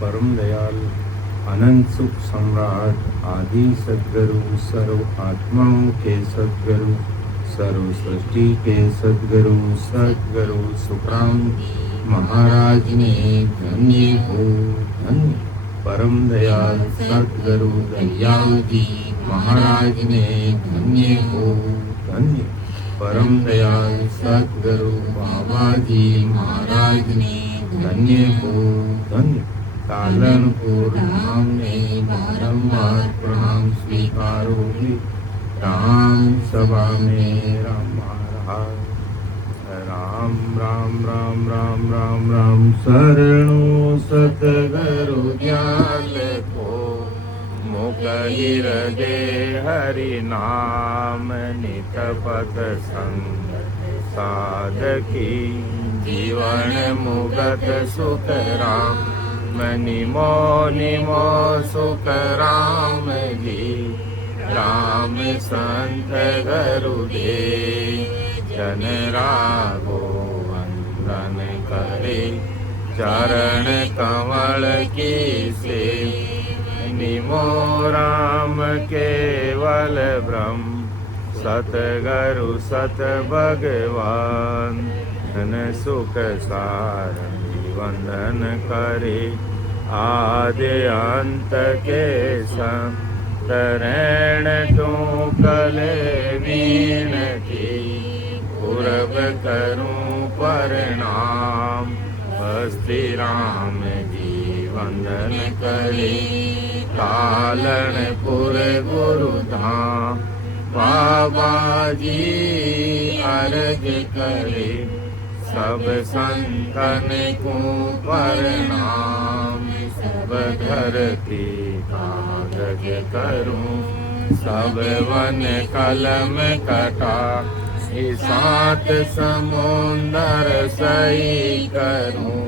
परम दयाल अनंत सुख सम्राट आदि सद्गुरु सर्व आत्माओं के सद्गुरु सर्व सृष्टि के सद्गुरु सद्गुरु सुखराम महाराज ने धन्य हो धन्य। परम दयाल सद्गुरु दयाल जी महाराज ने धन्य हो धन्य। परम दयाल सद्गुरु बाबा जी महाराज ने धन्य हो धन्य। कालनपुर धाम ने बारंबार प्रणाम स्वीकारोगे। राम सभा में राम रहा। राम राम राम राम राम राम शरणो सतगुरु ज्ञान को मुख हृदय हरि नाम नित पथ संग साधकी जीवन मुगत सुख राम निमो निमो सुख राम जी। राम संत गुरुदेव जन राघो वंदन करे चरण कमल की सेव। निमो राम केवल ब्रह्म सतगुरु सत भगवान धन सुख सार वंदन करे आदि अंत के संग। तरण तू कले वीणती पूरब करूं प्रणाम। हस्ति राम जी वंदन करे कालनपुर गुरु धाम। बाबा जी अर्ज करे सब संतन को प्रणाम। सब धरती कागज करूं सब वन कलम कटा। सात समुंदर सही करूं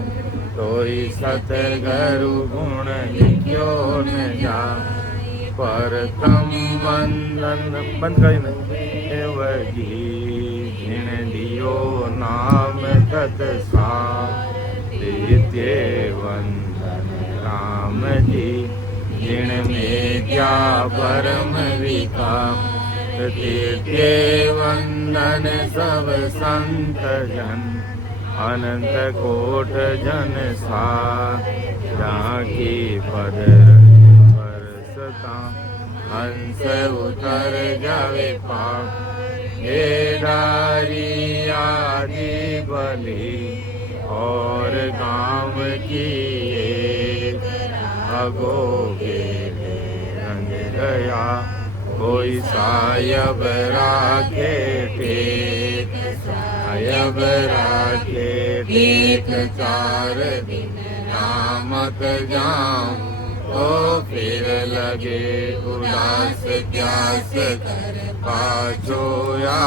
तोई सतगुरु गुण लिखियो न जा। परतम वंदन बंद देवजी जिन दियो नाम तत्सार। नित्य वंदन राम जी जिन में क्या परम विकार। नित्य वंदन सब संत जन अनंत कोट जन सार। जहाँ की पद हंस उतर जावे पाप। केदारी आदि बलि और गाँव की अगोगे रंग गया। कोई सायब राखे टेक सायब राखे टेक। 4 दिन नामक जाऊं तो फिर लगे उदास प्यास कर पाछोया।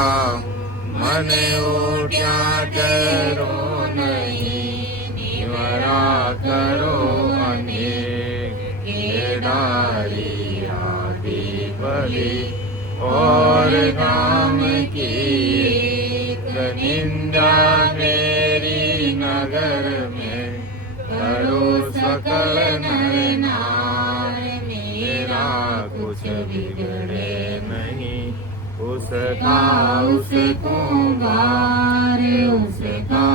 मन उठा डरो नहीं निवरा करो अनेक। केदारी आदि बलि और गाम की निंदा मेरी नगर में करो सकल नर नार। मेरा कुछ बिगड़े नहीं उसका उसको भार। उसका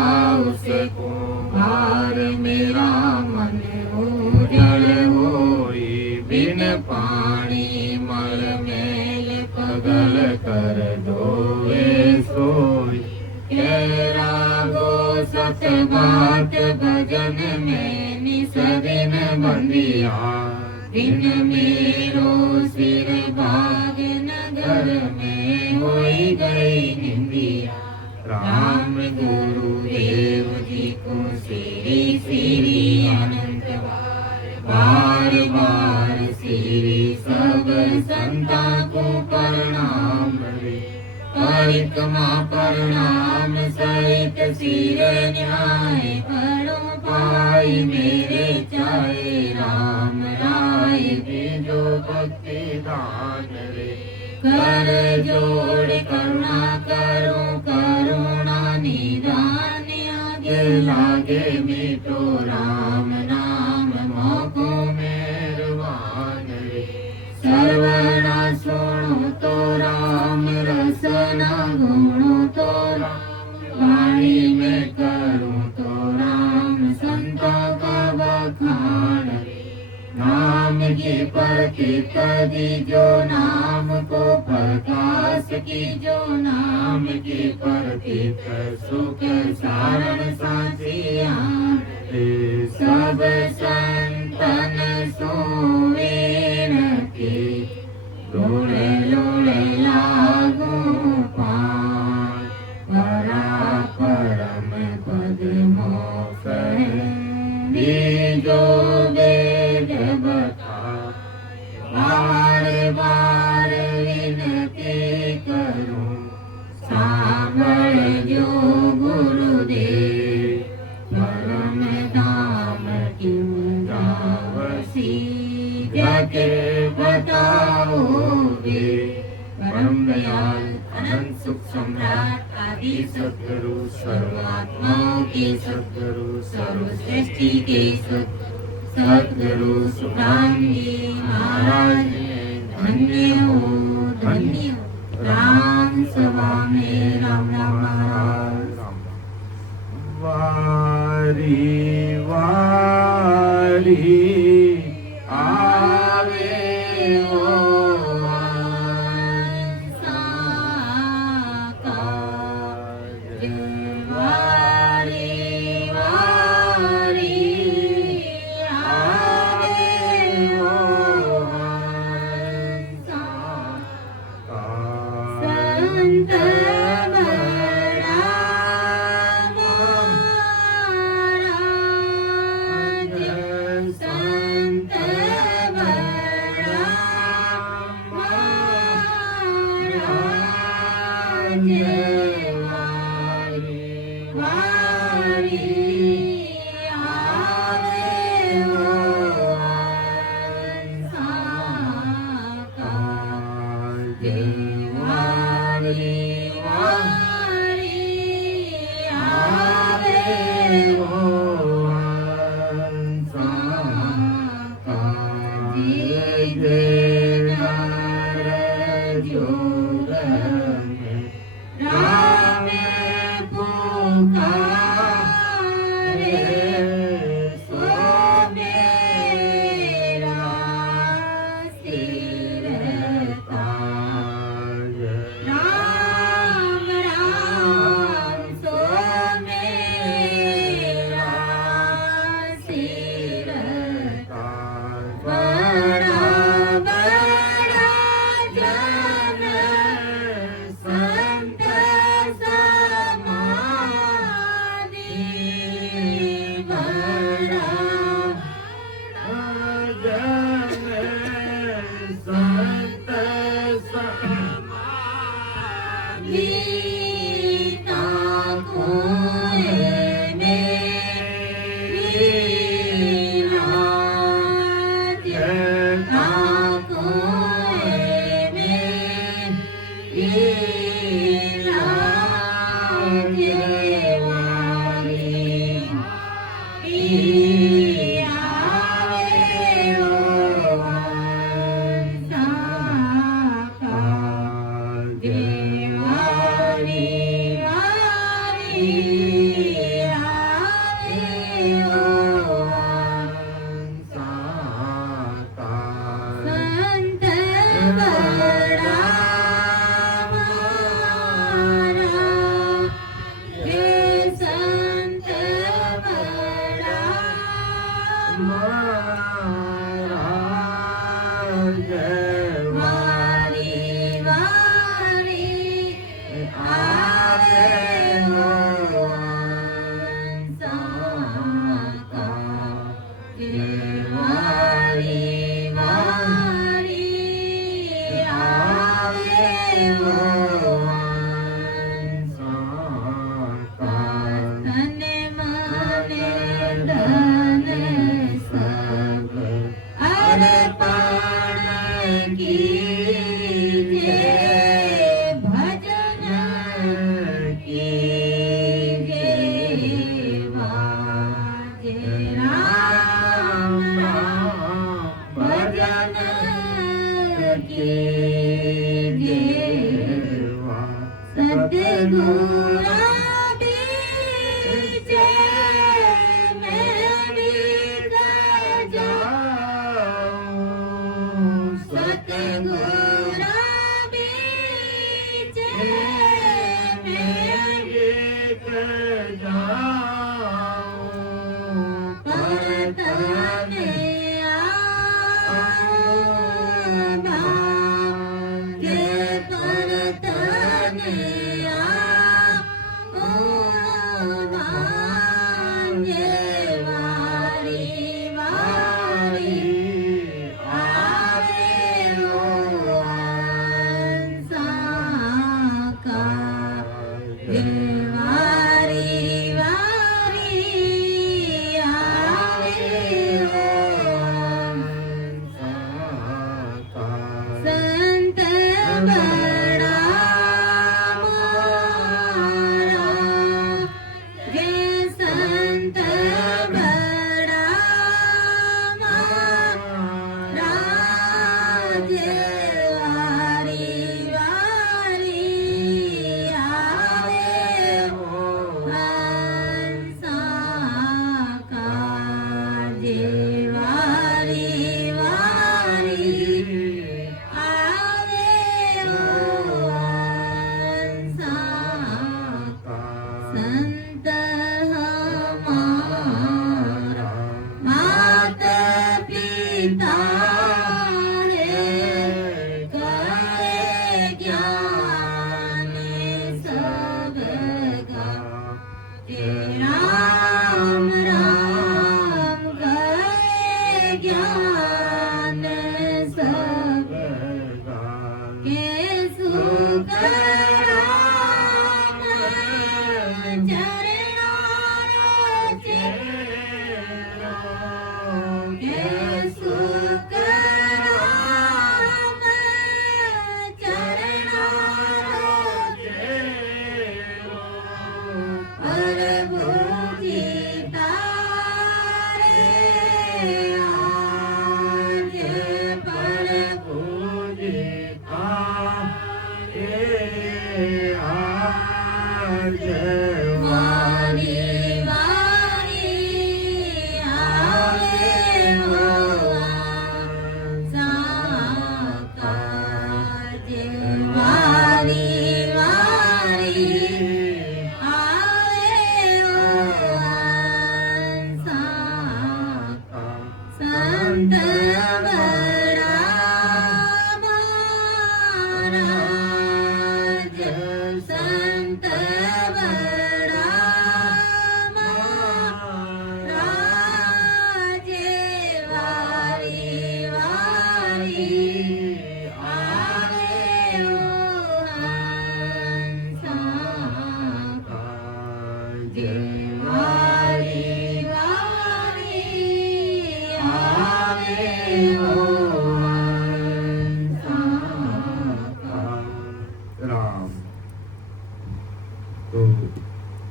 उसको भार। मेरा मन उजड़ होई बिन पानी मल मेल पगल कर धोवे सोई। रागो सत बात भजन में निस दिन बंदिया। दिन मेरो सिर भाग नगर में होई गई निंदिया। राम गुरुदेव जी को श्री श्री अनंत बार बार श्री सब संता को प्रणाम रे। परिक्रमा प्रणाम सहित सिर न्याय करो पाई मेरे चाहे। राम राय जो भक्ति दान रे। कर जोड़ करुणा करो करुणा निदान आगे लागे मिटो राम नाम मोक्ष तो राम, वाणी में करूं तो राम, संतों का बखान। नाम की प्रतिपद जो नाम को प्रकाश की, जो नाम की प्रतिप सुख सारण साचिया। सब संतन सुवीण की, लोड़े लोड़े लागू पान। परा परम पद मोक्ष बीजो वेद बता। बार बार विनती करूं, सांभळ जो गुरुदेव। परम धाम क्यों जावसी, जाके बताओगे। परम दयाल अनंत सुख सम्राट आदि सद्गुरु, सर्वात्माओं के सद्गुरु, सर्वश्रेष्ठी के सद्गुरु सुखराम जी महाराज। धन्य हो धन्य हो राम सभा में राम राम महाराज। वारी वारी आवे हो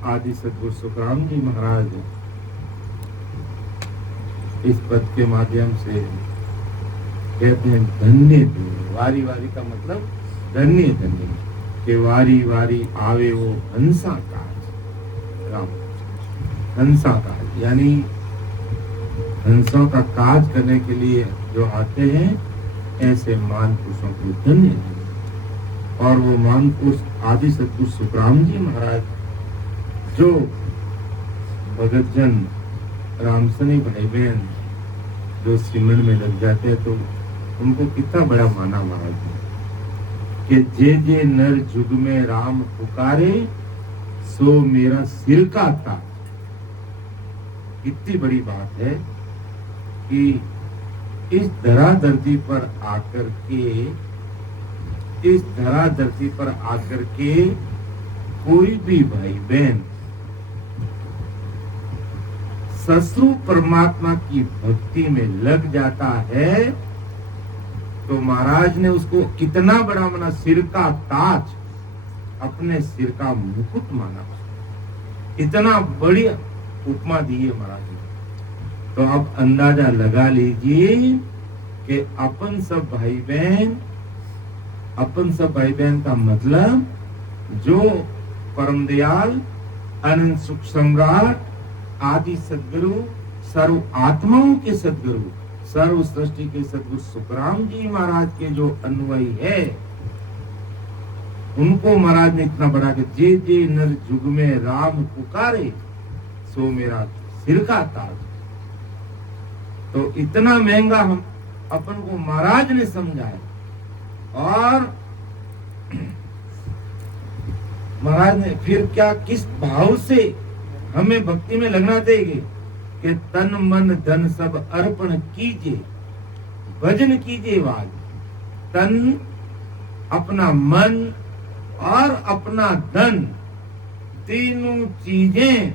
आदि सद्गुरु सुखराम जी महाराज इस पद के माध्यम से कहते हैं धन्य तू। वारी वारी का मतलब धन्य धन्य के वारी वारी आवे वो हंसा काज। राम हंसा काज यानी हंसों का काज करने के लिए जो आते हैं ऐसे मान पुरुषों को धन्य धन्य। और वो मान पुरुष आदि सद्गुरु सुखराम जी महाराज जो भगत जन रामसनी भाई बहन जो सिमरन में लग जाते हैं तो उनको कितना बड़ा माना महाराज ने कि जे जे नर जुग में राम पुकारे सो मेरा सिर का था। कितनी बड़ी बात है कि इस धरा धरती पर आकर के कोई भी भाई बहन ससुर परमात्मा की भक्ति में लग जाता है तो महाराज ने उसको इतना बड़ा माना, सिर का ताज, अपने सिर का मुकुट माना। इतना बड़ी उपमा दी है महाराज ने। तो अब अंदाजा लगा लीजिए कि अपन सब भाई बहन का मतलब जो परम दयाल अनंत सुख सम्राट आदि सदगुरु सर्व आत्माओं के सदगुरु सर्व सृष्टि के सदगुरु सुखराम जी महाराज के जो अन्वयी है, उनको महाराज ने इतना बड़ा कि जे जे नर जुग में राम पुकारे सो मेरा सिर का ताज। तो इतना महंगा हम अपन को महाराज ने समझाया। और महाराज ने फिर क्या किस भाव से हमें भक्ति में लगना चाहिए कि तन मन धन सब अर्पण कीजिए, भजन कीजिए। वाज तन अपना मन और अपना धन तीनों चीजें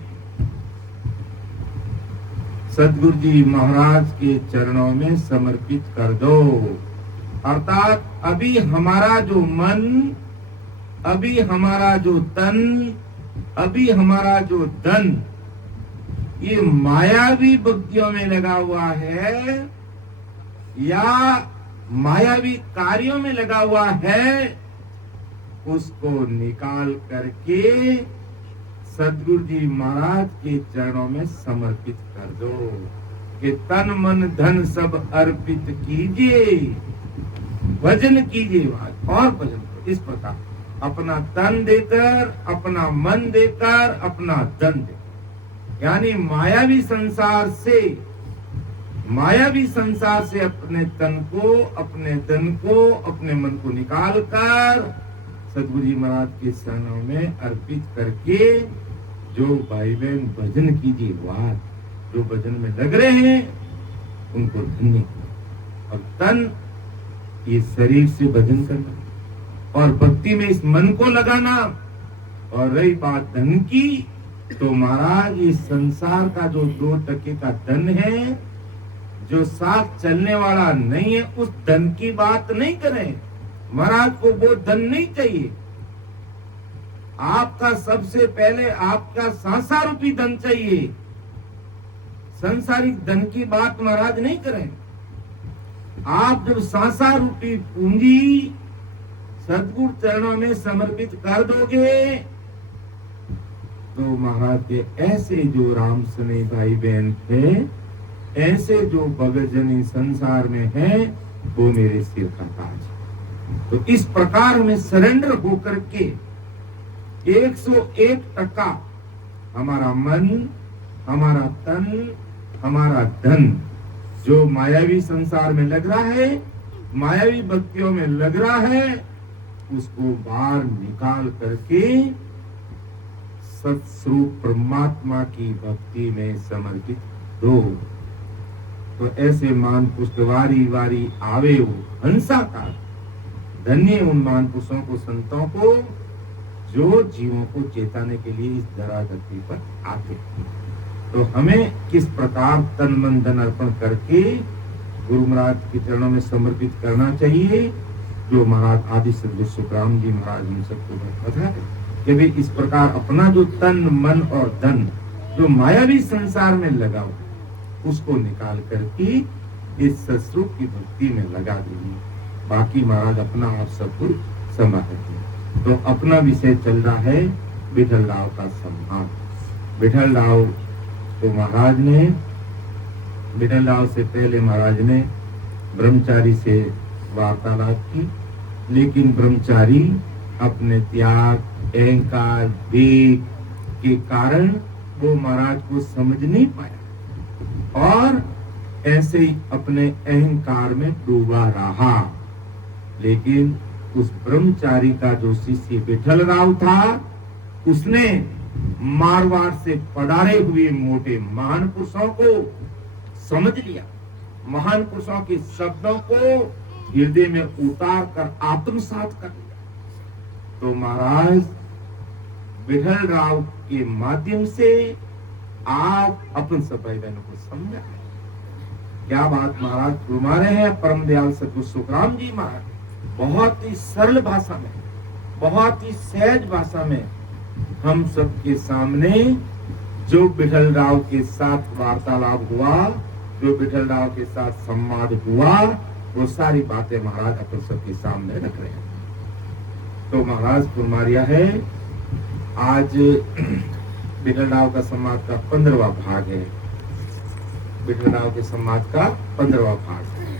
सदगुरु जी महाराज के चरणों में समर्पित कर दो। अर्थात अभी हमारा जो मन, अभी हमारा जो तन, अभी हमारा जो धन ये मायावी भक्तियों में लगा हुआ है या मायावी कार्यों में लगा हुआ है, उसको निकाल करके सदगुरु जी महाराज के चरणों में समर्पित कर दो कि तन मन धन सब अर्पित कीजिए, भजन कीजिए। और भजन करो इस प्रकार अपना तन देकर, अपना मन देकर, अपना धन देकर, यानी मायावी संसार से अपने तन को, अपने धन को, अपने मन को निकाल कर सदगुरु जी महाराज के चरणों में अर्पित करके जो भाई बहन भजन कीजिए, वाह जो भजन में लग रहे हैं उनको धन्य करो। और तन ये शरीर से भजन करना और भक्ति में इस मन को लगाना। और रही बात धन की, तो महाराज इस संसार का जो 2 टके का धन है, जो साथ चलने वाला नहीं है, उस धन की बात नहीं करें। महाराज को वो धन नहीं चाहिए। आपका सबसे पहले आपका सांसार रूपी धन चाहिए। संसारिक धन की बात महाराज नहीं करें। आप जब सांसार रूपी पूंजी सदगुरु चरणों में समर्पित कर दोगे, तो महाराज के ऐसे जो राम सने भाई बहन थे, ऐसे जो भगतजनी संसार में है, वो मेरे सिर का ताज। तो इस प्रकार हमें सरेंडर होकर के 101% हमारा मन, हमारा तन, हमारा धन जो मायावी संसार में लग रहा है, मायावी भक्तियों में लग रहा है, उसको बाहर निकाल करके सत्स्वरूप परमात्मा की भक्ति में समर्पित दो। तो ऐसे मान पुष्ट वारी वारी आवे वो हंसा का। धन्य उन मान पुरुषों को, संतों को जो जीवों को चेताने के लिए इस धरा धरती पर आते हैं। तो हमें किस प्रकार तन मन धन अर्पण करके गुरु महाराज के चरणों में समर्पित करना चाहिए, जो महाराज आदि सदगुरु सुखराम जी महाराज हम सबको बताते कि भाई इस प्रकार अपना जो तन मन और धन जो मायावी संसार में लगा हो, उसको निकाल करके इस सत्स्वरूप की भक्ति में लगा दीजिए। बाकी महाराज अपना आप सब कुछ संभालेंगे। तो अपना विषय चल रहा है विठल राव का सम्मान। विठल राव तो महाराज ने, विठल राव से पहले महाराज ने ब्रह्मचारी से वार्तालाप की, लेकिन ब्रह्मचारी अपने त्याग, अहंकार, वेग के कारण वो महाराज को समझ नहीं पाया और ऐसे ही अपने अहंकार में डूबा रहा। लेकिन उस ब्रह्मचारी का जो शिष्य विठल राव था, उसने मारवाड़ से पधारे हुए मोटे महान पुरुषों को समझ लिया, महान पुरुषों के शब्दों को हृदय में उतार कर आत्मसात कर लिया। तो महाराज विठल राव के माध्यम से आप अपन सफाई बहनों को समझा। क्या बात महाराज फरमा रहे हैं परम दयाल सदगुरु सुखराम जी महाराज, बहुत ही सरल भाषा में, बहुत ही सहज भाषा में हम सबके सामने जो विठल राव के साथ वार्तालाप हुआ, जो विठल राव के साथ संवाद हुआ, वो सारी बातें महाराज अपन सबके सामने रख रहे हैं। तो महाराज फरमाया है आज बिटलडाव का समाज का 15वां भाग है। बिटलडाव के समाज का 15वां भाग है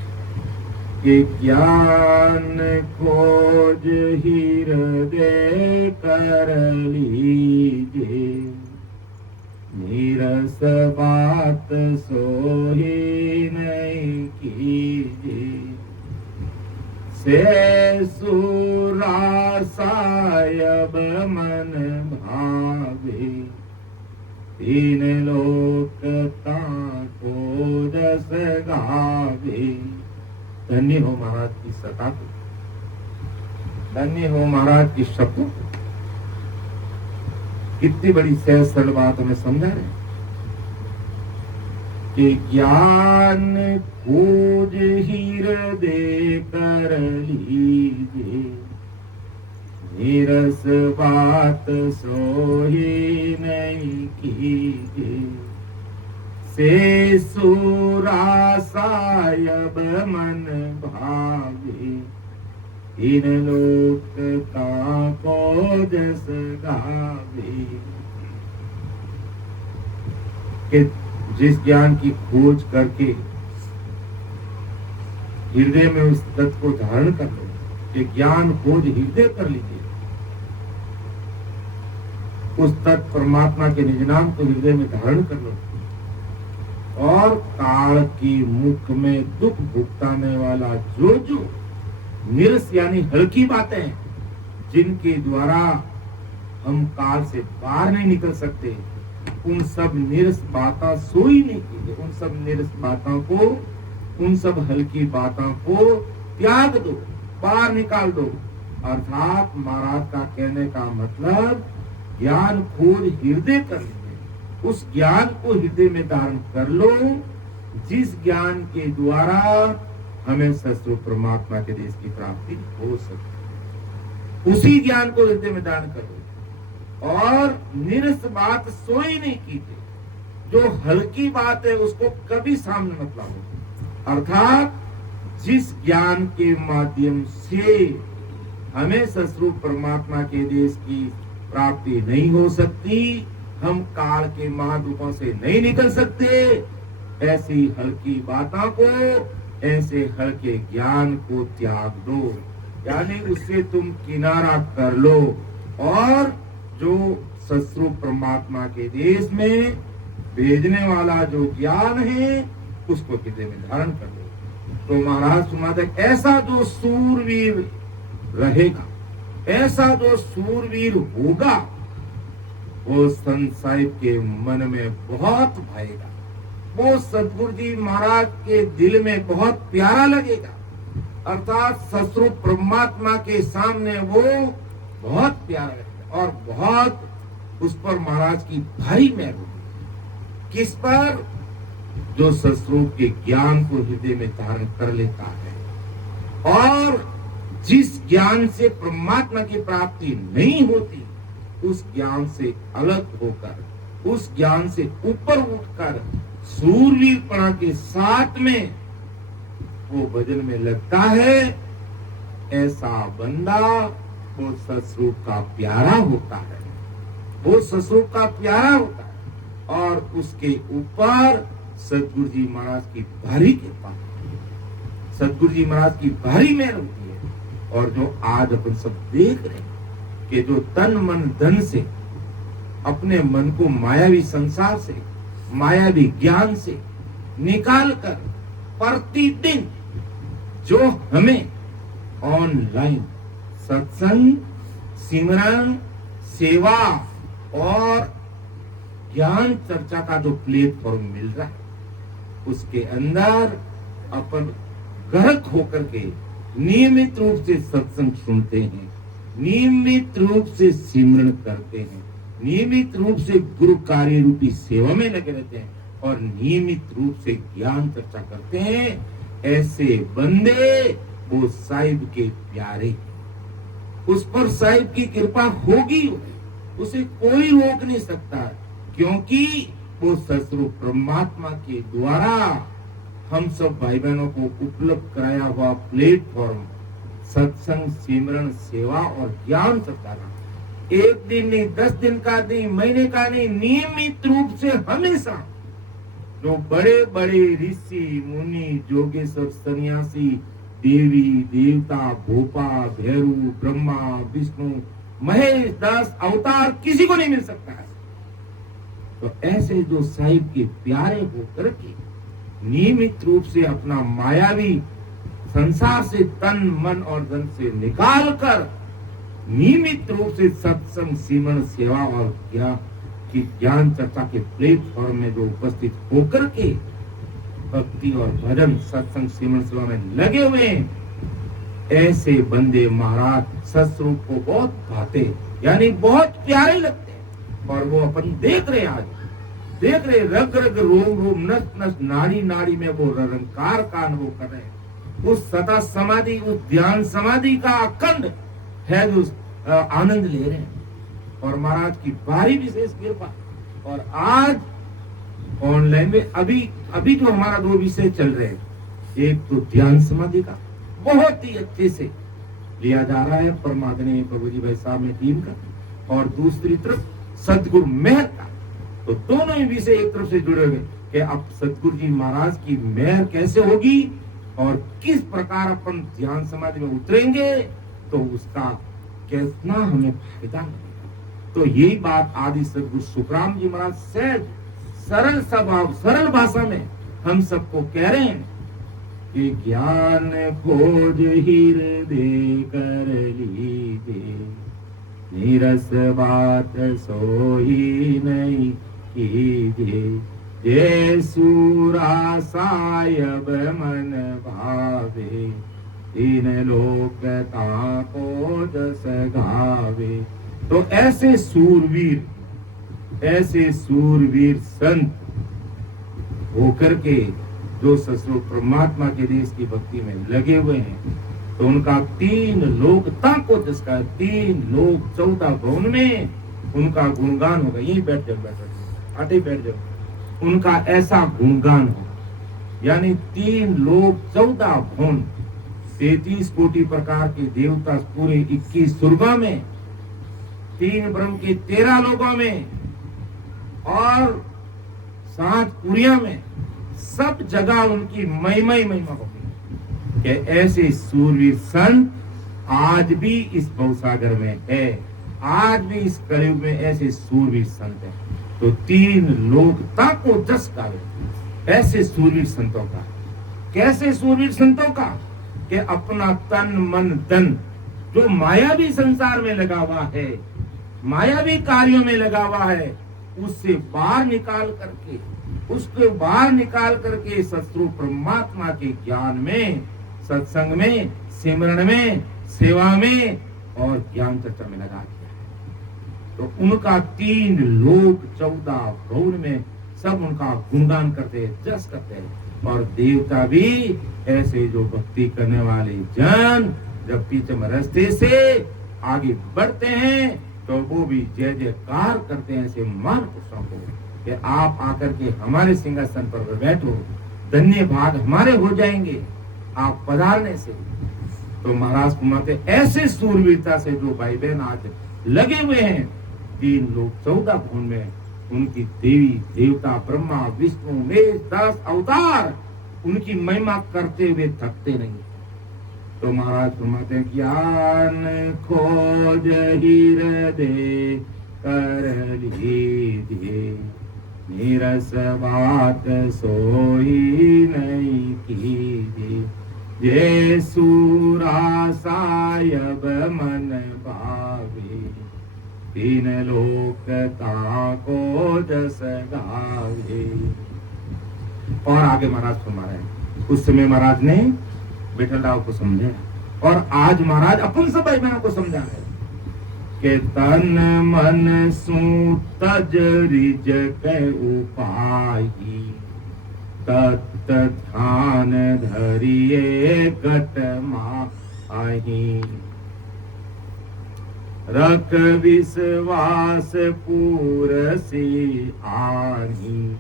कि ज्ञान खोज हृदय कर लीजिए, नीरस बात सोही नहीं कीजिए, से सुरासायब मन भावे, तीन लोक ताको दस गावे। धन्य हो महाराज की सता को, धन्य हो महाराज की शब्दों को। कितनी बड़ी सहज सरल बात हमें समझा रहे कि ज्ञान खोज हृदय कर लीजिए, नीरस बात सोही नहीं कीजिए, से सुरासायब मन भावे, इन लोक ताको जस गावे। कि जिस ज्ञान की खोज करके हृदय में उस तत्व को धारण कर लो, कि ज्ञान खोज हृदय कर लीजिए, उस तत्व परमात्मा के निज नाम को हृदय में धारण कर लो, और काल की मुख में दुख भुगताने वाला जो जो निरस यानी हल्की बातें हैं, जिनके द्वारा हम काल से बाहर नहीं निकल सकते, उन सब निरस बातें सोई नहीं कीजिए। उन सब निरस बातों को, उन सब हल्की बातों को त्याग दो, बाहर निकाल दो। अर्थात महाराज का कहने का मतलब ज्ञान खोज हृदय कर लीजिए, उस ज्ञान को हृदय में धारण कर लो, जिस ज्ञान के द्वारा हमें सस्व परमात्मा के देश की प्राप्ति हो सकती। उसी ज्ञान को हृदय में धारण करो, और निरस बात सोई नहीं कीजिए। जो हल्की बात है उसको कभी सामने मत लाओ। अर्थात जिस ज्ञान के माध्यम से हमें सस्वरूप परमात्मा के देश की प्राप्ति नहीं हो सकती, हम काल के महादुखों से नहीं निकल सकते, ऐसी हल्की बातों को, ऐसे हल्के ज्ञान को त्याग दो, यानी उससे तुम किनारा कर लो, और जो सस्वरूप परमात्मा के देश में भेजने वाला जो ज्ञान है उसको हृदय में धारण कर लो। तो महाराज सुनाते, ऐसा जो सूरवीर रहेगा, ऐसा जो सूरवीर होगा, वो संत साहिब के मन में बहुत भाएगा, वो सतगुरु जी महाराज के दिल में बहुत प्यारा लगेगा। अर्थात सस्वरूप परमात्मा के सामने वो बहुत प्यारा लगेगा, और बहुत उस पर महाराज की भारी मेहर होगी। किस पर? जो सस्वरूप के ज्ञान को हृदय में धारण कर लेता है, और जिस ज्ञान से परमात्मा की प्राप्ति नहीं होती, उस ज्ञान से अलग होकर, उस ज्ञान से ऊपर उठकर सूरवीरपणा के साथ में वो भजन में लगता है, ऐसा बंदा वो सस्वरूप का प्यारा होता है, वो सस्वरूप का प्यारा होता है, और उसके ऊपर सतगुरु जी महाराज की भारी कृपा, सतगुरु जी महाराज की भारी मेहर होती है। और जो आज अपन सब देख रहे हैं कि जो तन मन धन से अपने मन को मायावी संसार से, मायावी ज्ञान से निकालकर प्रतिदिन जो हमें ऑनलाइन सत्संग, सिमरन, सेवा और ज्ञान चर्चा का जो प्लेटफॉर्म मिल रहा है, उसके अंदर अपन गर्क होकर के नियमित रूप से सत्संग सुनते हैं, नियमित रूप से सिमरन करते हैं, नियमित रूप से गुरु कार्य रूपी सेवा में लगे रहते हैं, और नियमित रूप से ज्ञान चर्चा करते हैं, ऐसे बंदे वो साहिब के प्यारे, उस पर साहिब की कृपा होगी, उसे कोई रोक नहीं सकता, क्योंकि वो सस्वरूप परमात्मा के द्वारा हम सब भाई बहनों को उपलब्ध कराया हुआ प्लेटफॉर्म सत्संग, सिमरन, सेवा और ज्ञान चर्चा का एक दिन नहीं, 10 दिन का नहीं, महीने का नहीं, नियमित रूप से हमेशा जो बड़े बड़े ऋषि मुनि जोगेश्वर सन्यासी देवी देवता भोपा भैरू ब्रह्मा विष्णु महेश 10 अवतार किसी को नहीं मिल सकता है। तो ऐसे जो साहिब के प्यारे होकर के नियमित रूप से अपना मायावी संसार से तन मन और धन से निकाल कर नियमित रूप से सत्संग सिमरण सेवा और ज्ञान चर्चा के प्लेटफॉर्म में जो उपस्थित होकर के भक्ति और भजन सत्संग सिमरण सेवा में लगे हुए हैं, ऐसे बंदे महाराज सत्स्वरूप को बहुत भाते, यानी बहुत प्यारे लगते हैं। और वो अपन देख रहे हैं, आज देख रहे, रग रग रोम रोम नस नस नाड़ी नाड़ी में वो निरंकार का अनुभव कर रहे हैं। उस सता समाधि, उस ध्यान समाधि का अखंड है जो आनंद ले रहे हैं। और महाराज की भारी विशेष कृपा। और आज ऑनलाइन में अभी जो हमारा 2 विषय चल रहे हैं, एक तो ध्यान समाधि का बहुत ही अच्छे से लिया जा रहा है परमात्मा प्रभु जी भाई साहब में टीम का, और दूसरी तरफ सदगुरु मेहर का। तो दोनों ही विषय एक तरफ से जुड़े हुए कि अब सदगुरु जी महाराज की मेहर कैसे होगी और किस प्रकार अपन ध्यान समाधि में उतरेंगे, तो उसका कितना हमें फायदा मिलेगा। तो यही बात आदि सदगुरु सुखराम जी महाराज सहज सरल स्वभाव सरल भाषा में हम सबको कह रहे हैं कि ज्ञान खोज हृदय कर लीजिए, नीरस बात सोई नहीं कीजिए, जे सूरा सायब मन भावे, इन लोक ताको जस गावे। तो ऐसे सूरवीर संत होकर के जो ससुर परमात्मा के देश की भक्ति में लगे हुए हैं, तो उनका 3 लोक ताको जिसका 3 लोक 14 भवन में उनका गुणगान होगा। यही बैठ जाओ, आटे बैठ जाओ। उनका ऐसा गुणगान होगा, यानी 3 लोक 14 भवन, 33 कोटि प्रकार के देवता पूरे 21 सुरगा में, 3 ब्रह्म के 13 लोगों में और 7 पुरिया में, सब जगह उनकी महिमा ही महिमा होगी। कि ऐसे सूरवीर संत आज भी इस भवसागर में है, आज भी इस कलयुग में ऐसे सूरवीर संत है। तो 3 लोकता को जस गावे ऐसे सूरवीर संतों का। कैसे सूरवीर संतों का? कि अपना तन मन धन जो मायावी संसार में लगा हुआ है, मायावी कार्यों में लगा हुआ है, उससे बाहर निकाल करके सत्स्वरूप परमात्मा के ज्ञान में, सत्संग में, सिमरण में, सेवा में और ज्ञान चर्चा में लगा दिया है। तो उनका 3 लोक 14 भवन में सब उनका गुणगान करते हैं, जस करते हैं। और देवता भी ऐसे जो भक्ति करने वाले जन जब पीछे रास्ते से आगे बढ़ते हैं तो वो भी जय जयकार करते हैं ऐसे महापुरुषों को कि आप आकर के हमारे सिंहासन पर बैठो, धन्य भाग हमारे हो जाएंगे आप पधारने से। तो महाराज फरमाते ऐसे सूरवीरता से जो भाई बहन आज लगे हुए हैं 3 लोक 14 भवन में, उनकी देवी देवता ब्रह्मा विष्णु महेश 10 अवतार उनकी महिमा करते हुए थकते नहीं। तो महाराज फरमाते हैं ज्ञान खोज हृदय कर लीजिए, नीरस बात सोई नहीं कीजिए, जे सूरा सायब मन भावे, 3 लोक ताको जस गावे। और आगे महाराज फरमा रहे हैं, उस समय महाराज ने विठलराव को समझा और आज महाराज अपन सब भाई बहनों को समझा है कि तन मन सु तज रिज के उपाई, तत् ध्यान धरिए गट माही, रख विश्वास पूरसी आनी,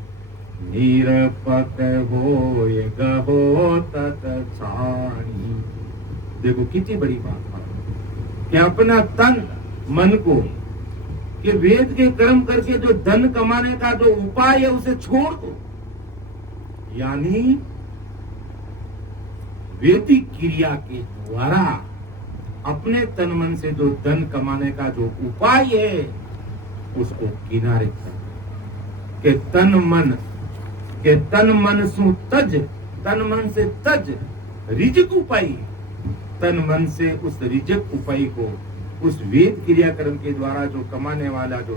निरपक होय गहो तत छानी। देखो कितनी बड़ी बात है कि अपना तन मन को कि वेद के कर्म करके जो धन कमाने का जो उपाय है उसे छोड़ दो। यानी वैदिक क्रिया के द्वारा अपने तन मन से जो धन कमाने का जो उपाय है उसको किनारे कर के तन मन सु तज, तन मन से तज रिजक उपाय, तन मन से उस रिजक उपाय को, उस वेद क्रियाक्रम के द्वारा जो कमाने वाला जो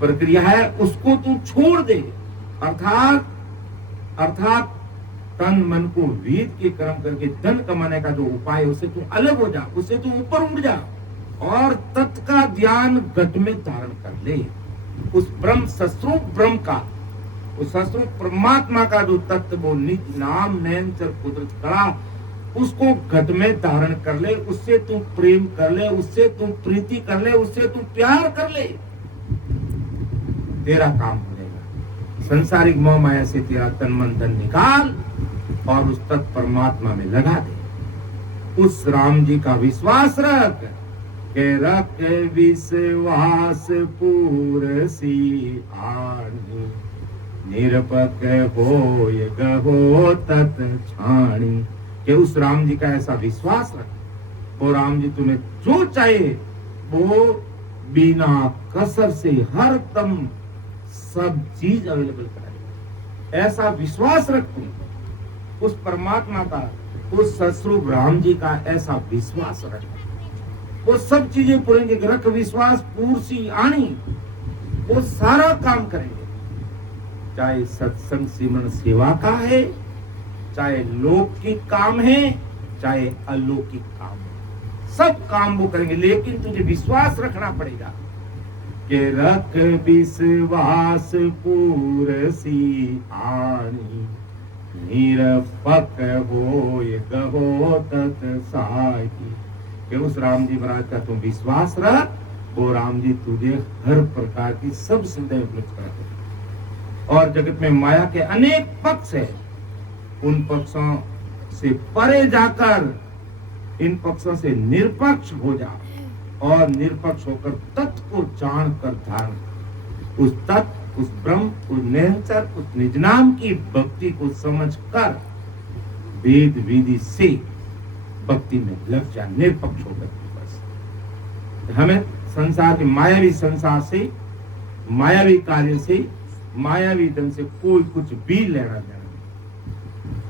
प्रक्रिया है उसको तू छोड़ दे। अर्थात तन मन को वेद के कर्म करके धन कमाने का जो उपाय है उससे तू अलग हो जा, उससे तू ऊपर उठ जा और तत् का ध्यान घट में धारण कर ले। उस ब्रह्म सस्वरूप ब्रह्म का, उस सस्वरूप परमात्मा का जो तत्व वो निज नाम नैन चर कुदरत कड़ा, उसको घट में धारण कर ले, उससे तू प्रेम कर ले, उससे तू प्रीति कर ले, उससे तू प्यार कर ले, तेरा काम हो जाएगा। संसारिक मोह माया से तेरा तन मन धन निकाल और उस तत् परमात्मा में लगा दे। उस राम जी का विश्वास रख के रख विश्वास पूरसी आनी, निरपक होय गहो तत् छाणी। कि उस राम जी का ऐसा विश्वास रख, वो राम जी तुम्हें जो चाहे वो बिना कसर से हर दम सब चीज अवेलेबल कराएगा। ऐसा विश्वास रख तुम उस परमात्मा का, उस सस्वरूप राम जी का ऐसा विश्वास रख, वो सब चीजें पूरेंगे। रख विश्वास पूर्सी आनी, वो सारा काम करेंगे, चाहे सत्संग सिमरन सेवा का है, चाहे लौकिक काम है, चाहे अलौकिक काम है, सब काम वो करेंगे। लेकिन तुझे विश्वास रखना पड़ेगा कि रख विश्वास पूरसी आनी, निरपक होय गहो तत् साई। कि उस राम जी महाराज का तुम विश्वास रख, वो राम जी तुझे हर प्रकार की सब सुविधाएं उपलब्ध कराते। और जगत में माया के अनेक पक्ष है, उन पक्षों से परे जाकर इन पक्षों से निरपक्ष हो जा और निरपक्ष होकर तत्व को जान कर धारण, उस तत्व, उस ब्रह्म, उस निरंतर, उस निज नाम की भक्ति को समझ कर वेद विधि से भक्ति में लग जा, निरपक्ष होकर। बस हमें संसार के मायावी संसार से, मायावी कार्य से, मायावी धन से कोई कुछ भी लेना देना।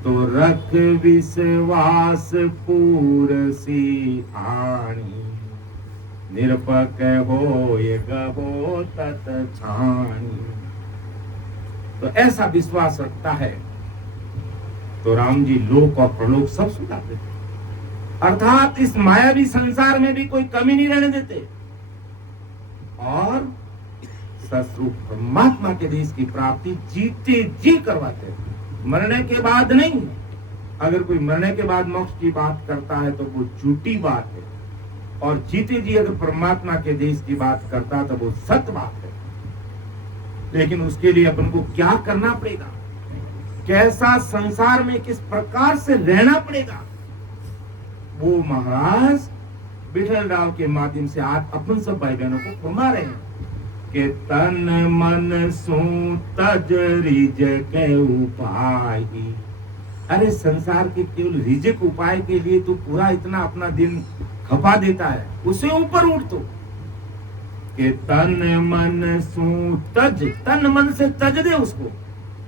तो रख विश्वास पूरसी आनी, निरपक होय गहो तत् छाणी। तो ऐसा विश्वास रखता है तो राम जी लोक और प्रलोक सब सुधा देते, अर्थात इस मायावी संसार में भी कोई कमी नहीं रहने देते और सस्वरूप परमात्मा के देश की प्राप्ति जीते जी करवाते, मरने के बाद नहीं। अगर कोई मरने के बाद मोक्ष की बात करता है तो वो झूठी बात है, और जीते जी अगर परमात्मा के देश की बात करता है तो वो सत्य बात है। लेकिन उसके लिए अपन को क्या करना पड़ेगा, कैसा संसार में किस प्रकार से रहना पड़ेगा, वो महाराज विठल राव के माध्यम से आज अपन सब भाई बहनों को फरमा रहे हैं कि तन मन सु तज रिजक उपाय। अरे संसार के केवल रिजक उपाय के लिए तो पूरा इतना अपना दिन खपा देता है, उसे ऊपर उठ तो कि तन मन सु तज, तन मन से तज दे उसको।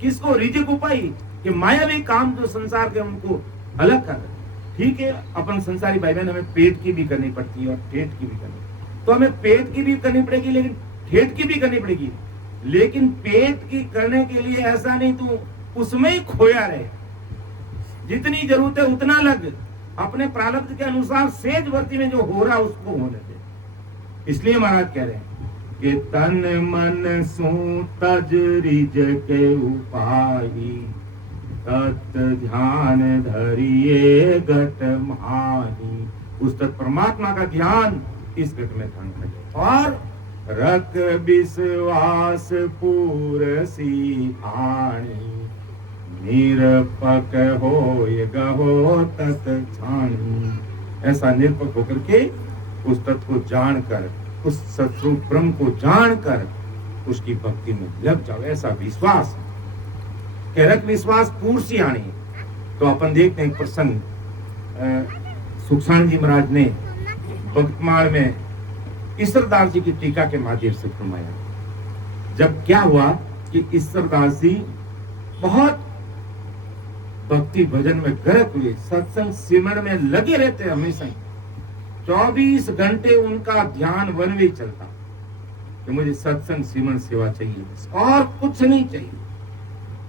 किसको? रिजक उपाय, कि मायावी काम जो संसार के उनको अलग कर। ठीक है, अपन संसारी भाई बहन हमें पेट की भी करनी पड़ती है और ठेठ की भी करनी, तो हमें पेट की भी करनी पड़ेगी लेकिन ठेठ की भी करनी पड़ेगी। लेकिन पेट की करने के लिए ऐसा नहीं तू उसमें ही खोया रहे, जितनी जरूरत है उतना लग, अपने प्रारब्ध के अनुसार सेज वर्ती में जो हो रहा है उसको होने दे। इसलिए महाराज कह रहे हैं कि तन मन सु तज रिजक उपाई, तत् ध्यान धरिए घट माही। उस तत् परमात्मा का ध्यान इस घट में धारण करें और रख विश्वास पूरसी आनी, निरपक होय गहो तत् छाणी। ऐसा निरपक होकर के उस तत्व को जानकर उस सत्स्वरूप ब्रह्म को जानकर उसकी भक्ति में लग जाओ, ऐसा विश्वास है। कहरक विश्वास पूर्सी आनी। तो अपन देखते हैं एक प्रसंग, सुखसाण जी महाराज ने भक्तमाल में ईश्वरदास जी की टीका के माध्यम से फरमाया। जब क्या हुआ कि ईश्वरदास जी बहुत भक्ति भजन में गर्क हुए, सत्संग सिमरन में लगे रहते हमेशा ही। 24 घंटे उनका ध्यान वन में चलता कि मुझे सत्संग सिमरन सेवा चाहिए, और कुछ नहीं चाहिए,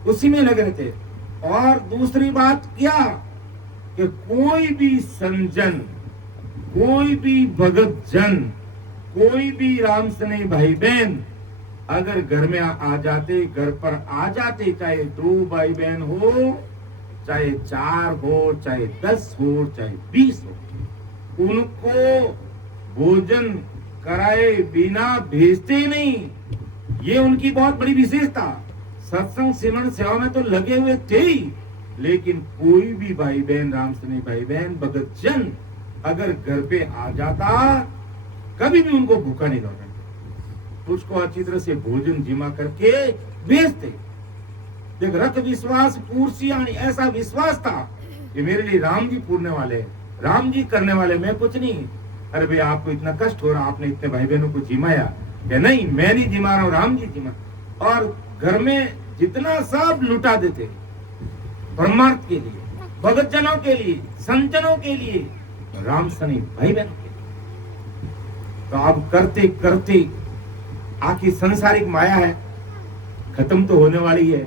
उसी में लगे रहते। और दूसरी बात क्या कि कोई भी संजन, कोई भी भगत जन, कोई भी राम स्नेही भाई बहन अगर घर में आ जाते, घर पर आ जाते, चाहे 2 भाई बहन हो, चाहे 4 हो, चाहे 10 हो, चाहे 20 हो, उनको भोजन कराए बिना भेजते नहीं। ये उनकी बहुत बड़ी विशेषता। सत्संग सिमरन सेवा में तो लगे हुए थे ही, लेकिन कोई भी भाई बहन, राम स्नेही भाई बहन, भगत जन अगर घर पे आ जाता, कभी भी उनको भूखा नहीं लौटाते, उसको अच्छी तरह से भोजन जिमा करके भेजते। देख, रख विश्वास पूर्सी आनी, ऐसा विश्वास था कि मेरे लिए राम जी पूरने वाले, राम जी करने वाले, मैं कुछ नहीं। अरे भाई, आपको इतना कष्ट हो रहा, आपने इतने भाई बहनों को जिमाया, क्या नहीं, मैं नहीं जिमा रहा हूं, राम जी जिमा। और घर में जितना सब लुटा देते परमार्थ के लिए, भगत जनों के लिए, संतजनों के लिए, राम सनी भाई बहनों के लिए। तो अब करते करते आखिर संसारिक माया है, खत्म तो होने वाली है,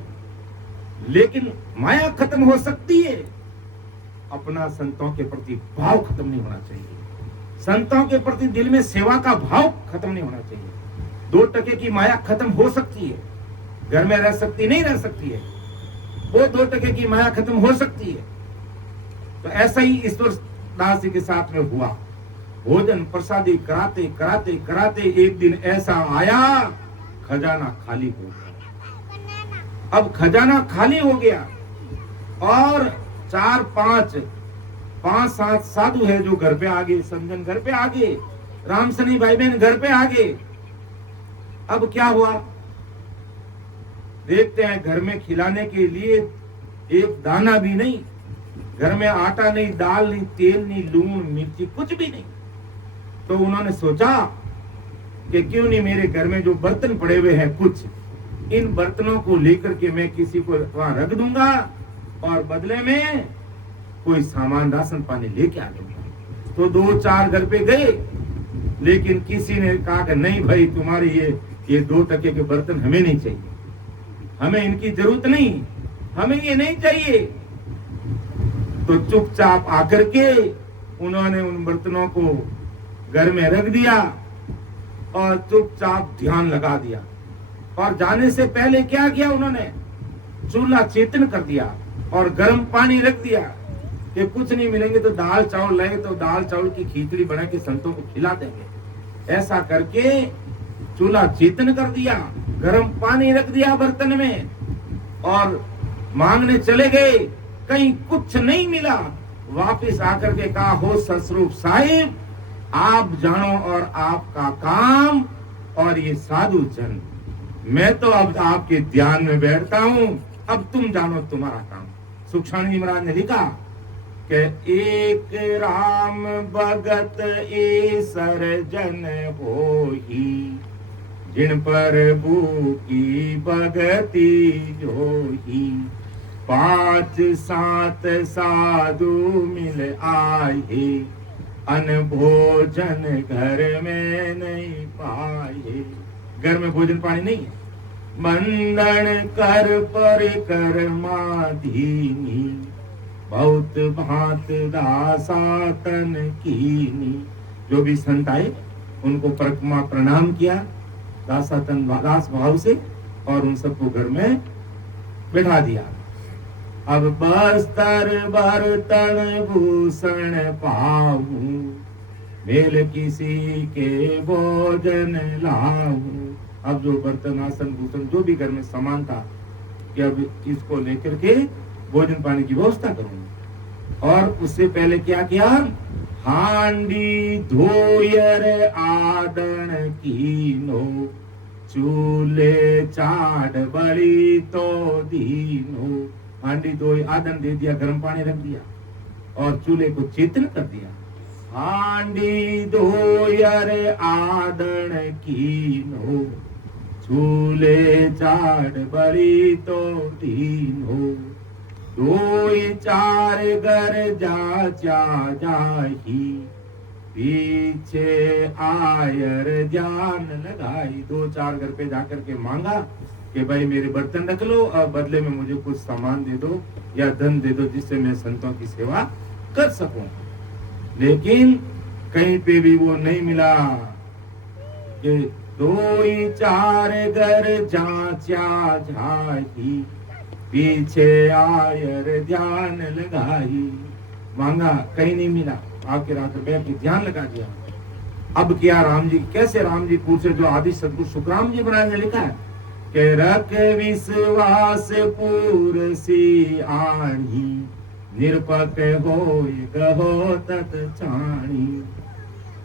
लेकिन माया खत्म हो सकती है, अपना संतों के प्रति भाव खत्म नहीं होना चाहिए। संतों के प्रति दिल में सेवा का भाव खत्म नहीं होना चाहिए। 2% की माया खत्म हो सकती है, घर में रह सकती नहीं रह सकती है, वो 2% की माया खत्म हो सकती है। तो ऐसा ही ईश्वर दास जी के साथ में हुआ। भोजन प्रसादी कराते कराते कराते एक दिन ऐसा आया, खजाना खाली हो गया। अब खजाना खाली हो गया और 5-7 साधु है जो घर पे आ गए, संजन घर पे आ गए, राम सनी भाई बहन घर पे आ गए। अब क्या हुआ देखते हैं, घर में खिलाने के लिए एक दाना भी नहीं, घर में आटा नहीं, दाल नहीं, तेल नहीं, लून मिर्ची कुछ भी नहीं। तो उन्होंने सोचा कि क्यों नहीं मेरे घर में जो बर्तन पड़े हुए हैं कुछ, इन बर्तनों को लेकर के मैं किसी को वहां रख दूंगा और बदले में कोई सामान राशन पानी लेके आ जाऊंगा। तो 2-4 घर पे गए, लेकिन किसी ने कहा कि नहीं भाई, तुम्हारी ये 2% के बर्तन हमें नहीं चाहिए, हमें इनकी जरूरत नहीं, हमें ये नहीं चाहिए। तो चुपचाप आकर के उन्होंने उन बर्तनों को घर में रख दिया और चुपचाप ध्यान लगा दिया। और जाने से पहले क्या किया उन्होंने, चूल्हा चेतन कर दिया और गर्म पानी रख दिया कि कुछ नहीं मिलेंगे तो दाल चावल लाए तो दाल चावल की खिचड़ी बना के संतों को खिला देंगे। ऐसा करके चूल्हा चेतन कर दिया, गर्म पानी रख दिया बर्तन में और मांगने चले गए। कहीं कुछ नहीं मिला, वापस आकर के कहा, हो सतस्वरूप साहिब, आप जानो और आपका काम और ये साधु जन, मैं तो अब आपके ध्यान में बैठता हूं, अब तुम जानो तुम्हारा काम। सुखसाण जी महाराज ने लिखा कि एक राम भगत ईसर जन होही, जिन पर की भगति जोही, 5-7 साधु मिल आए, अन भोजन घर में नहीं पाए। घर में भोजन पानी नहीं है। बंधन कर परिक्रमा दीनी, बहुत भांत दासा तन कीनी। जो भी संत आए उनको परिक्रमा प्रणाम किया दासा तन दास भाव से और उन सबको घर में बैठा दिया। अब बस्तर बर्तन भूषण पाऊं, मेल किसी के भोजन लाऊं। अब जो बर्तन आसन भूषण जो भी घर में सामान था कि अब इसको लेकर के भोजन पानी की व्यवस्था करूंगा। और उससे पहले क्या किया, हांडी धोयर आदण कीनो, चूल्हे चाड़ बड़ी तो दीनो। हांडी धोई, आदन दे दिया, गर्म पानी रख दिया और चूल्हे को चेतन कर दिया। हांडी धोयर आदन कीनो, चूल्हे चाड़ बड़ी तो दीनो। दोई चार घर जा जाही, पीछे आयर ध्यान लगाई। 2-4 घर पे जाकर के मांगा कि भाई मेरे बर्तन रख लो और बदले में मुझे कुछ सामान दे दो या धन दे दो, जिससे मैं संतों की सेवा कर सकूं। लेकिन कहीं पे भी वो नहीं मिला कि 2-4 घर जाचा जाही, पीछे आयर ध्यान लगाई। मांगा, कहीं नहीं मिला। आपके रात बैठ के ध्यान लगा दिया। अब क्या राम जी, कैसे राम जी पूछे, जो आदि सदगुरु सुखराम जी महाराज ने लिखा है कि रख विश्वास पूर सी आणी, निरपक होय गहो तत छाणी।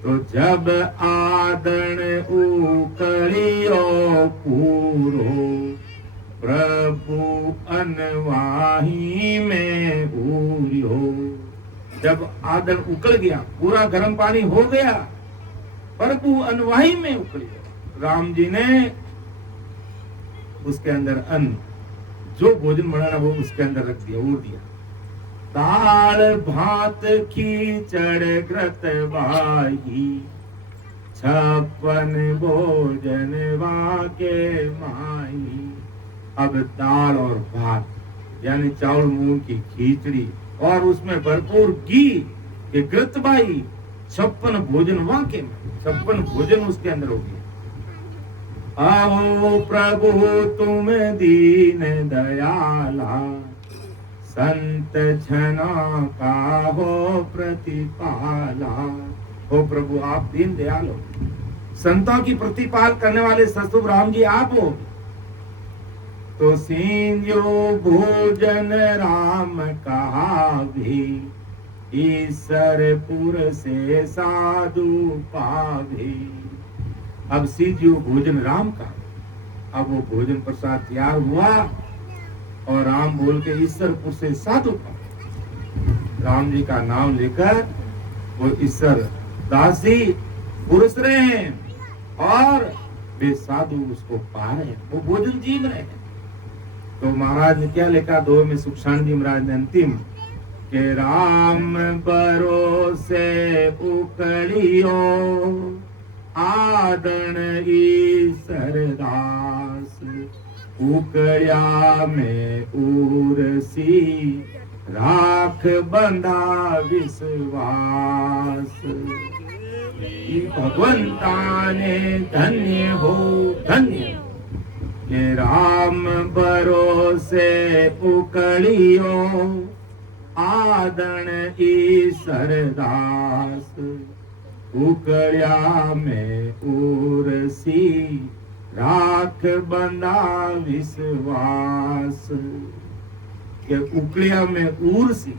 तो जब आदन उकलियो पूरो, प्रभु अनवाही में उरियो। जब आदन उकल गया, पूरा गर्म पानी हो गया, प्रभु अनवाही में उकलियो। राम जी ने उसके अंदर अन्न, जो भोजन बनाना वो उसके अंदर रख दिया, उड़ दिया। दाल भात खीचड़ घृत बाही, 56 भोजन वाके माही। अब दाल और भात यानी चावल मूंग की खीचड़ी और उसमें भरपूर घी के घृतबाई, 56 भोजन वाके में, 56 भोजन उसके अंदर हो गया। आओ प्रभु तुम दीन दयाला, संत जना का हो प्रतिपाला। हो प्रभु आप दीन दयाल हो, संतों की प्रतिपाल करने वाले सतगुरु राम जी आप हो। तो सींजो भोजन राम कहा भी, ईश्वरपुर से साधु पावे। अब सींजो भोजन राम का, अब वो भोजन प्रसाद तैयार हुआ और राम बोल के ईश्वरपुर से साधु पावे। राम जी का नाम लेकर वो ईश्वर दासी पुरुष रहे हैं और वे साधु उसको पा रहे हैं, वो भोजन जीव रहे हैं। तो महाराज ने क्या लिखा, 2 में सुखशान जी महाराज ने अंतिम के राम भरोसे उकड़ियो, आदन ईश्वर दास। उकड़िया में उरसी, राख बंधा विश्वास। भगवंता ने धन्य हो धन्य, ये राम भरोसे उकड़ियो, आदन ईश्वर दास। उकड़िया में उरसी, राख बंधा विश्वास। के उकड़िया में उरसी,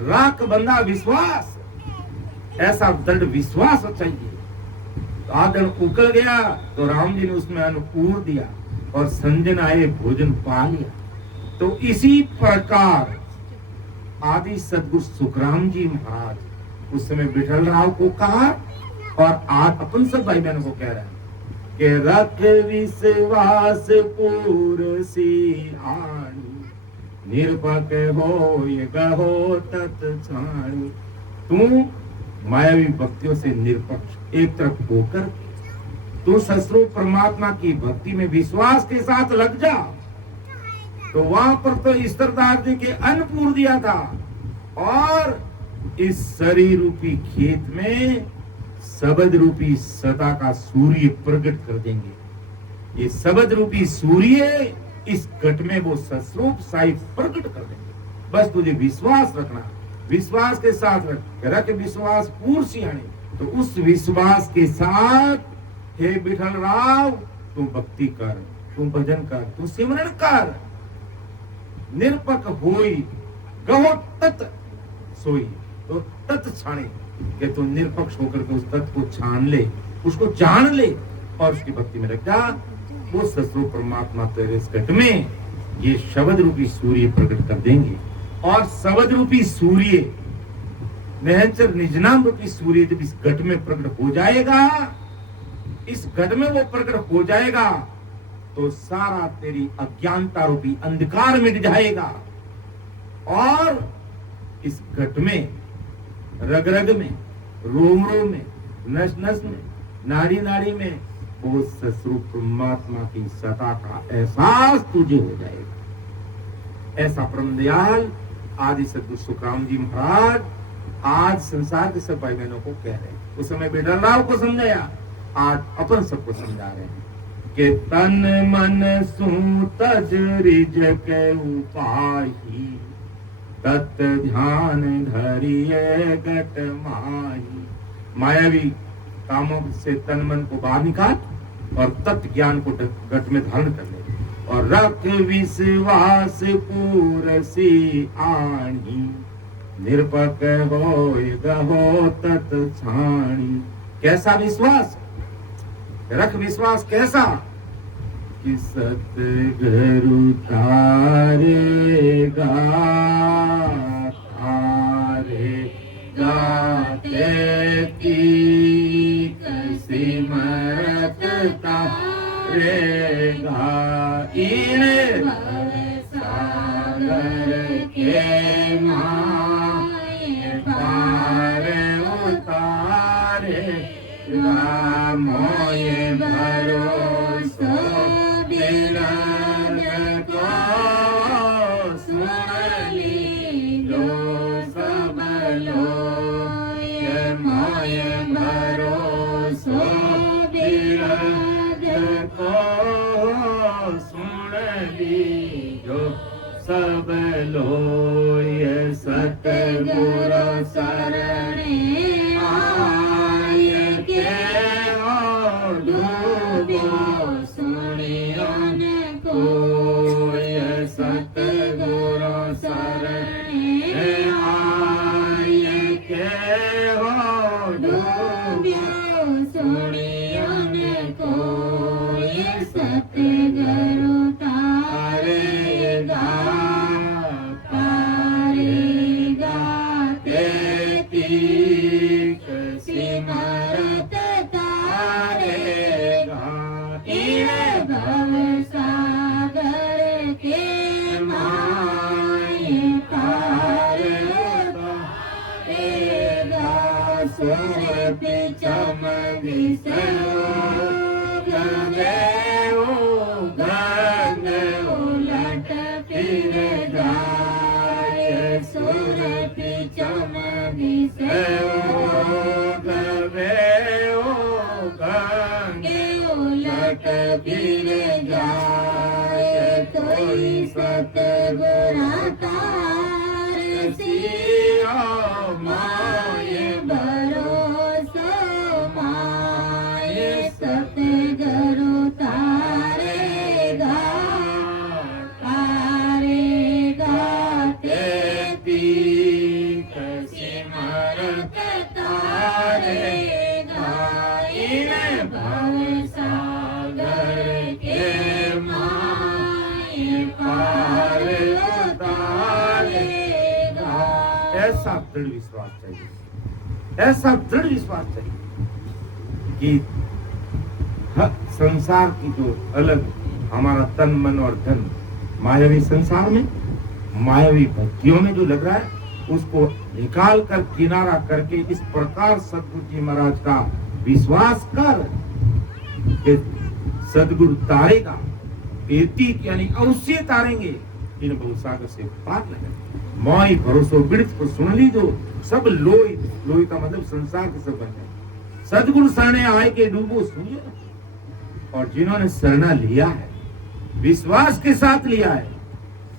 राख बंधा विश्वास। ऐसा दृढ़ विश्वास चाहिए। तो आदन उकड़ गया तो राम जी ने उसमें अन्न ऊर दिया और संजन आए भोजन पा लिया। तो इसी प्रकार आदि सदगुरु सुखराम जी महाराज उस समय विठल राव को कहा और आज अपन सब भाई बहनों को कह रहे हैं कि रख विश्वास पूर सी आनी, निरपक होय गहो तत छाणी। तू मायावी भक्तियों से निरपक्ष एक तरफ होकर तू ससुर परमात्मा की भक्ति में विश्वास के साथ लग जा। तो वहां पर तो ईश्वरदास जी के अन्न पूर दिया था और इस शरीर रूपी खेत में शब्द रूपी सदा का सूर्य प्रकट कर देंगे। ये शब्द रूपी सूर्य इस घट में वो सस्वरूप साई प्रकट कर देंगे। बस तुझे विश्वास रखना, विश्वास के साथ रख विश्वास पूर्ण सियाने। तो उस विश्वास के साथ हे विठल राव तू भक्ति कर, तू भजन कर, तू सिमरन कर। निरपक होई गहो तत सोई। तो तत छाणे कि तू निरपक्ष होकर के उस तत्व को छान ले, उसको जान ले और उसकी भक्ति में लग जा। वो ससुर परमात्मा तेरे इस घट में ये शब्द रूपी सूर्य प्रकट कर देंगे। और शब्द रूपी सूर्य, निरंतर निजनाम रूपी सूर्य जब इस घट में प्रकट हो जाएगा, इस घट में वो प्रकट हो जाएगा, तो सारा तेरी अज्ञानता रूपी अंधकार मिट जाएगा। और इस घट में, रग रग में, रोम रोम में, नस नस में, नाड़ी नाड़ी में वो सस्वरूप परमात्मा की सत्ता का एहसास तुझे हो जाएगा। ऐसा परम दयाल आदि सद्गुरु सुखराम जी महाराज आज संसार के सब भाई बहनों को कह रहे हैं। उस समय बिडरलाल को समझाया, आज अपन सबको समझा रहे हैं कि तन मन सु तज रिज के उपाही, तत् ध्यान धरिए गट माही। मायावी कामों से तन मन को बाहर निकाल और तत्व ज्ञान को गट में धारण कर ले, और रख विश्वास पूरसी आनी, निरपक हो तत् छाणी। कैसा विश्वास? रख विश्वास कैसा? कि सतगुरु तारेगा गाते तीक सिमरत तारेगा, इन सागर के माय पार उतारेगा। मोय भरोसो बिरद को सुन लीजो सब लोय। मोय भरोसो बिरद को सुन लीजो सब लोय। सतगुरु शरणे आय के डूबो सुनियन कोय। सतगुरु शरणे आय के डूबो सुनियन कोय। सतगुरु तारेगा तीक सिमरत तारेगा। इन भव सागर के माय पार उतारेगा। सुर चमक गंग उलट फिर जाए। सुर चमक उलट फिर जाए। कोई सतगुरु तार सिया माय भरोसा माय। सतगुरु तारेगा तीक सिमरत तारेगा। इन भव सागर के माय पार उतारेगा। ऐसा दृढ़ विश्वास चाहिए, ऐसा दृढ़ विश्वास चाहिए कि संसार की जो अलग हमारा तन मन और धन मायावी संसार में, मायावी भक्तियों में जो लग रहा है, उसको निकाल कर किनारा करके इस प्रकार सदगुरु जी महाराज का विश्वास कर कि सदगुरु तारेगा, एतीक यानी अवश्य तारेंगे, इन भवसागर से पार लगे। मोय भरोसो बिरथ को सुन लीजो सब लोई। लोई का मतलब संसार के सब बंधन। सदगुरु शरणे आए के डूबो सुनिए। और जिन्होंने शरणा लिया है, विश्वास के साथ लिया है,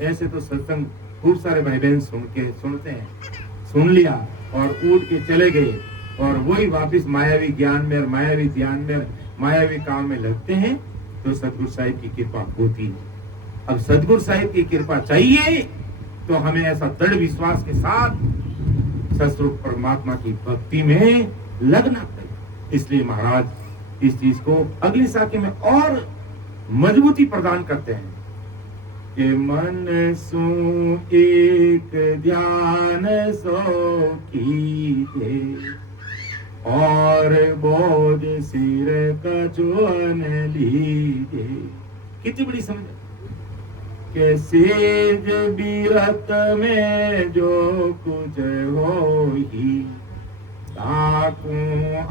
ऐसे तो सत्संग खूब सारे भाई बहन सुनते हैं, सुन लिया और उठ के चले गए, और वही वापिस मायावी ज्ञान में और मायावी ध्यान में और मायावी काम में लगते हैं, तो सदगुरु साहिब की कृपा होती है। अब सदगुरु साहिब की कृपा चाहिए तो हमें ऐसा दृढ़ विश्वास के साथ सतस्वरूप परमात्मा की भक्ति में लगना पड़ेगा। इसलिए महाराज इस चीज को अगली साखी में और मजबूती प्रदान करते हैं कि मन सु एक ध्यान सो कीजे और बोझ सिर कछुअन लीजे। कितनी बड़ी समझ के सेज बीरत में जो कुछ होई ताकू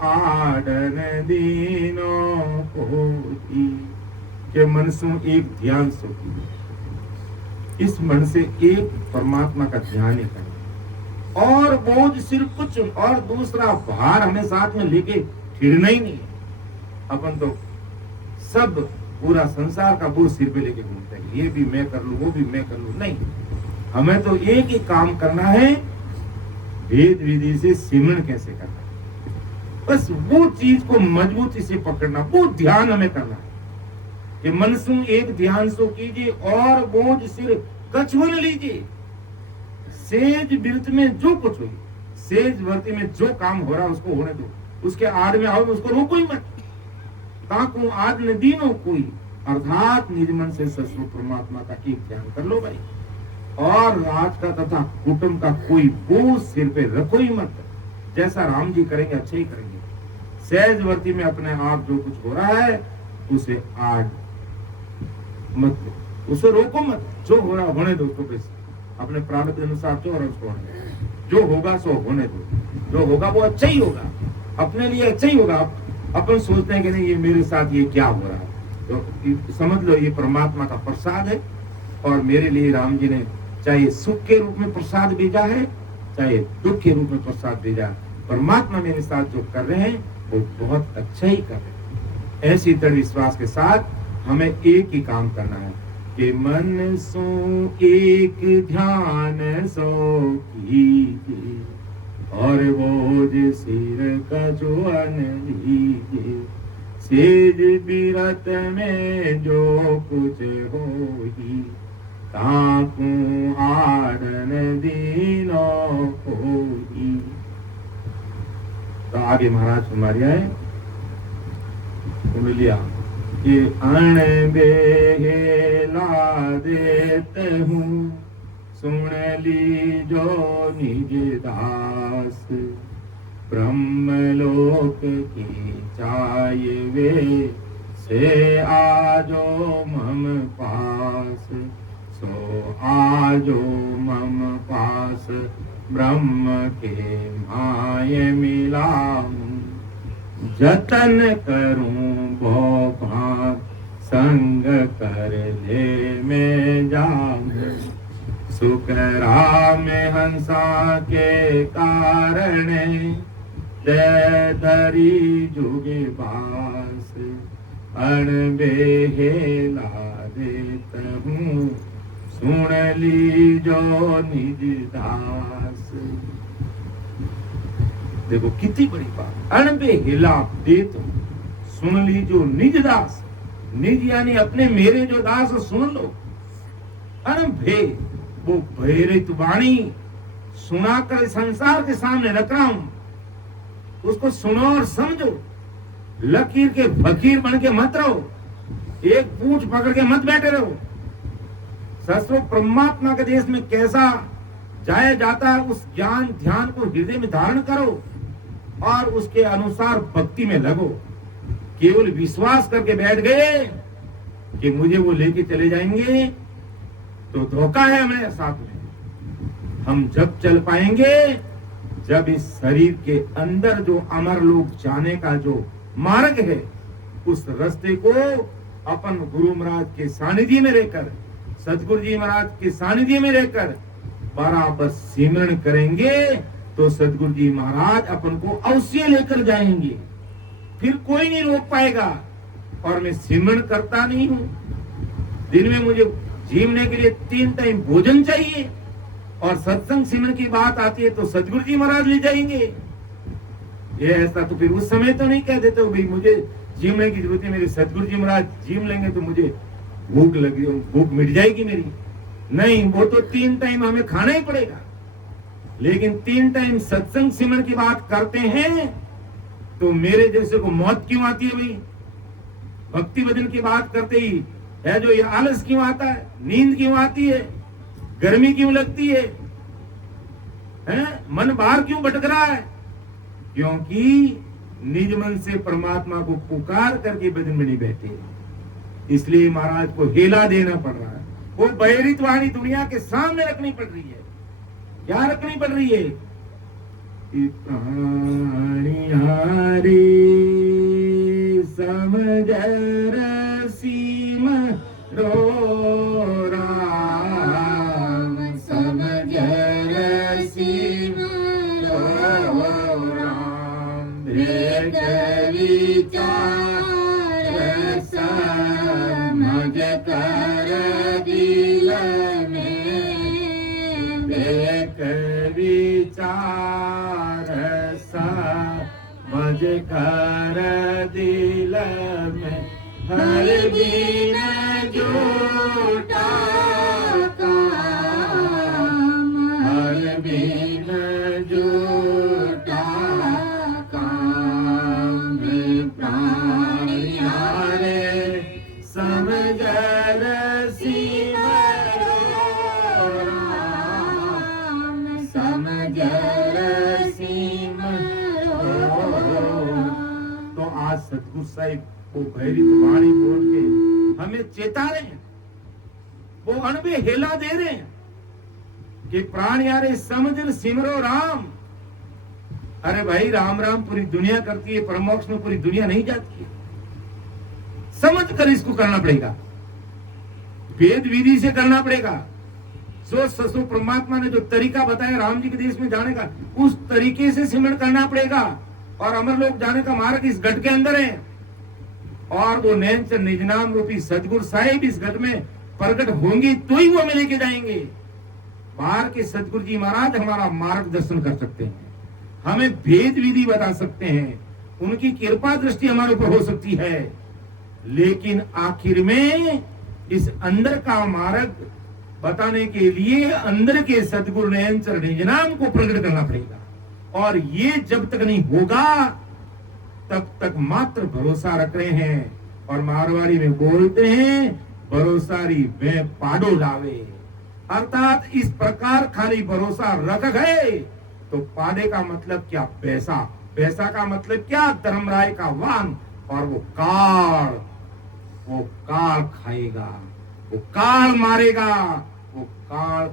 आडन दीनों होई। के मन सु एक ध्यान सो की, इस मन से एक परमात्मा का ध्यान ही करना और बोझ सिर्फ कुछ और दूसरा भार हमें साथ में लेके फिरना ही नहीं है। अपन तो सब पूरा संसार का बोझ सिर पे लेके घूमते हैं, ये भी मैं कर लूं वो भी मैं कर लूं। नहीं, हमें तो एक ही काम करना है, भेद विधि से सिमरन कैसे करना है। बस वो चीज को मजबूती से पकड़ना, वो ध्यान हमें करना है कि मनसु एक ध्यान सो कीजिए और बोझ सिर कछुअन लीजिए। सेज बिरत में जो कुछ हो, सेज वर्ती में जो काम हो रहा है उसको होने दो, उसके आड़ में आओ, उसको रोको ही मत। ताकू आज न दीनो कोई, अर्थात निज मन से सतस्वरूप परमात्मा का एक ध्यान कर लो भाई। और राज का तथा कुटुंब का कोई बोझ सिर पे रखो ही मत। जैसा राम जी करेंगे अच्छा ही करेंगे। सहजवर्ती में अपने आप जो कुछ हो रहा है उसे आड़ मत लो, उसे रोको मत। जो हो रहा होने दो, उसको बस अपने प्रारब्ध अनुसार जो हो रहा उसको होने दो। जो होगा सो होने दो, जो होगा वो अच्छा ही होगा, अपने लिए अच्छा ही होगा। अपन सोचते हैं कि नहीं ये मेरे साथ ये क्या हो रहा है, तो समझ लो ये परमात्मा का प्रसाद है। और मेरे लिए राम जी ने चाहे सुख के रूप में प्रसाद भेजा है, चाहे दुख के रूप में प्रसाद भेजा, परमात्मा मेरे साथ जो कर रहे हैं वो बहुत अच्छा ही कर रहे हैं। ऐसी दृढ़ विश्वास के साथ हमें एक ही काम करना है कि मन सो एक ध्यान सो कीजिए और बोझ सिर कछुअन लीजिए। सेज बिरत में जो कुछ होई ताकू आड़न दीनो होई। तो आगे महाराज हमारी आए लिया कि अण बेला देते हूँ सुन ली जो निज दास। ब्रह्मलोक की चाय वे से आजो मम पास, सो आजो मम पास ब्रह्म के माय मिलाऊं। जतन करूं वो भाग संग कर ले में जाऊं। सुख राम हंसा के कारण दे धरी जुगे बास। अण बेहेला देत हूँ सुन ली जो निज दास। देखो कितनी बड़ी बात, अण बेहेला देत हूँ सुन ली जो निज दास। निज यानी अपने, मेरे जो दास सुन लो। अण भे, वो भयरहित वाणी सुनाकर संसार के सामने रख रहा हूं, उसको सुनो और समझो। लकीर के फकीर बन के मत रहो, एक पूंछ पकड़ के मत बैठे रहो। सतस्वरूप परमात्मा के देश में कैसा जाया जाता है उस ज्ञान ध्यान को हृदय में धारण करो और उसके अनुसार भक्ति में लगो। केवल विश्वास करके बैठ गए कि मुझे वो लेके चले जाएंगे तो धोखा है हमारे साथ में। हम जब चल पाएंगे जब इस शरीर के अंदर जो अमर लोक जाने का जो मार्ग है उस रास्ते को अपन गुरु महाराज के सानिध्य में रहकर, सतगुरु जी महाराज के सानिध्य में रहकर बराबर सिमरन करेंगे तो सतगुरु जी महाराज अपन को अवश्य लेकर जाएंगे। फिर कोई नहीं रोक पाएगा। और मैं सिमरन करता नहीं हूं, दिन में मुझे जीवने के लिए 3 टाइम भोजन चाहिए और सत्संग सिमरन की बात आती है तो सतगुरु जी महाराज ले जाएंगे। ये ऐसा तो फिर उस समय तो नहीं कह देते हो भाई मुझे जीवने की जरूरत है, मेरे सतगुरु जी महाराज जीव लेंगे तो मुझे भूख लगी, भूख मिट जाएगी मेरी। नहीं, वो तो 3 टाइम हमें खाना ही पड़ेगा। लेकिन 3 टाइम सत्संग सिमरन की बात करते हैं तो मेरे जैसे को मौत क्यों आती है भाई? भक्ति भजन की बात करते ही है जो ये आलस क्यों आता है, नींद क्यों आती है, गर्मी क्यों लगती है, मन बाहर क्यों भटक रहा है? क्योंकि निज मन से परमात्मा को पुकार करके भजन में नहीं बैठे, इसलिए महाराज को हेला देना पड़ रहा है। वो बहिरित वाणी दुनिया के सामने रखनी पड़ रही है। क्या रखनी पड़ रही है? प्राणिहारी समझ रसीम रो राम, समझ रसीम रो राम, भेद विचार समझ कर दिल में, भेद विचार समझ कर दिल में, हर दिन झूठा काम, हर दिन झूठा काम, प्राणिहारे समझ रसीम रो राम, समझ रसीम रो। तो आज सतगुरु साहिब वो भैरित वाणी बोल के हमें चेता रहे हैं, वो अणबे हेला दे रहे हैं कि प्राण यारे समझ सिमरो राम। अरे भाई राम राम पूरी दुनिया करती है, परमोक्ष में पूरी दुनिया नहीं जाती है। समझ कर इसको करना पड़ेगा, वेद विधि से करना पड़ेगा। जो ससुर परमात्मा ने जो तरीका बताया राम जी के देश में जाने का, उस तरीके से सिमरण करना पड़ेगा। और अमर लोक जाने का मार्ग इस गढ़ के अंदर है, और वो नैनचंद निज नाम रूपी सदगुरु साहिब इस गढ़ में प्रकट होंगे तो ही वो हमें लेके जाएंगे। बाहर के सदगुरु जी महाराज हमारा मार्गदर्शन कर सकते हैं, हमें भेद विधि बता सकते हैं, उनकी कृपा दृष्टि हमारे ऊपर हो सकती है, लेकिन आखिर में इस अंदर का मार्ग बताने के लिए अंदर के सदगुरु नैनचंद निज नाम को प्रकट करना पड़ेगा। और ये जब तक नहीं होगा तब तक मात्र भरोसा रख रहे हैं। और मारवाड़ी में बोलते हैं भरोसारी वे पाडो लावे, अर्थात इस प्रकार खाली भरोसा रख गए तो पाडे का मतलब क्या? पैसा। पैसा का मतलब क्या? धर्मराय का वाहन। और वो काल खाएगा, वो काल मारेगा, वो काल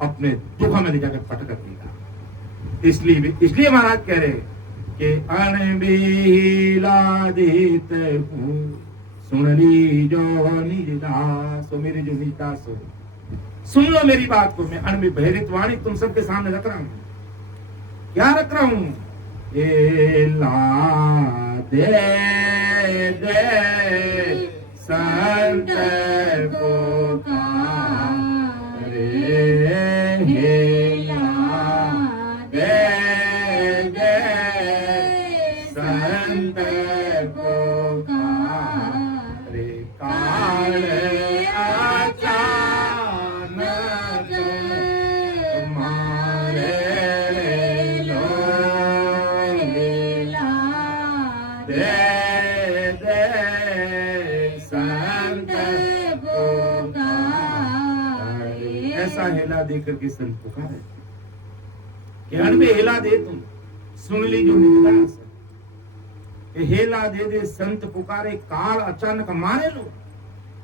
अपने दुख में ले जाकर पटक देगा। इसलिए महाराज कह रहे कि अणबेला देत हूँ, सुन ली जो निज दास हो, मेरे जो निज दास हो, सुन लो मेरी बात को। मैं अणबे बहिरित वाणी तुम सबके सामने रख रहा हूँ। क्या रख रहा हूँ? ए ला दे दे संत पुकारे, हे ला दे दे संत पुकारे, काल अचानक मारे लो, लीला दे दे संत पुकारे। ऐसा हेला देकर के संत पुकारे कि अणबे हेला दे तुम, सुन ली जो निज दास। हेला दे दे संत पुकारे, काल अचानक मारे लो।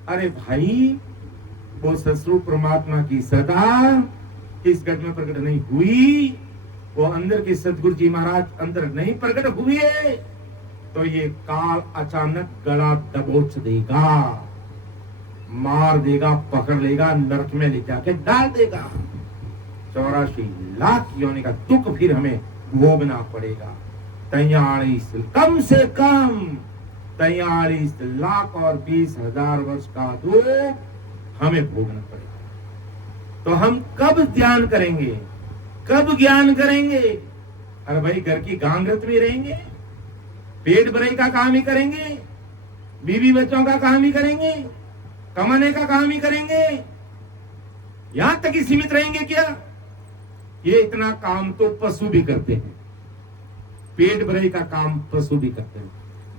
अरे भाई वो ससुर परमात्मा की सदा इस गढ़ में प्रकट नहीं हुई, वो अंदर के सदगुरु जी महाराज अंदर नहीं प्रकट हुए तो ये काल अचानक गला दबोच देगा, मार देगा, पकड़ लेगा, नरक में ले जाके डाल देगा। 84 लाख योनि का दुख फिर हमें भोगना पड़ेगा। 43 कम से कम 43 लाख और 20,000 वर्ष का दुख हमें भोगना पड़ेगा। तो हम कब ध्यान करेंगे, कब ज्ञान करेंगे? अरे भाई घर की गांगरत में रहेंगे, पेट भराई का काम ही करेंगे, बीवी बच्चों का काम ही करेंगे, कमाने का काम ही करेंगे, यहां तक ही सीमित रहेंगे क्या? ये इतना काम तो पशु भी करते हैं, पेट भराई का काम पशु भी करते हैं।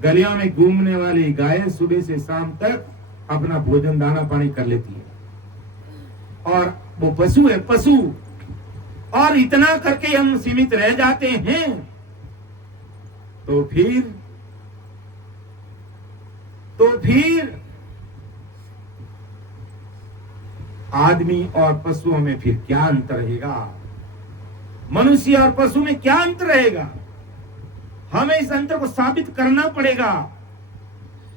गलियों में घूमने वाली गाय सुबह से शाम तक अपना भोजन दाना पानी कर लेती है, और वो पशु है, पशु। और इतना करके हम सीमित रह जाते हैं, तो फिर आदमी और पशुओं में फिर क्या अंतर रहेगा? मनुष्य और पशु में क्या अंतर रहेगा? हमें इस अंतर को साबित करना पड़ेगा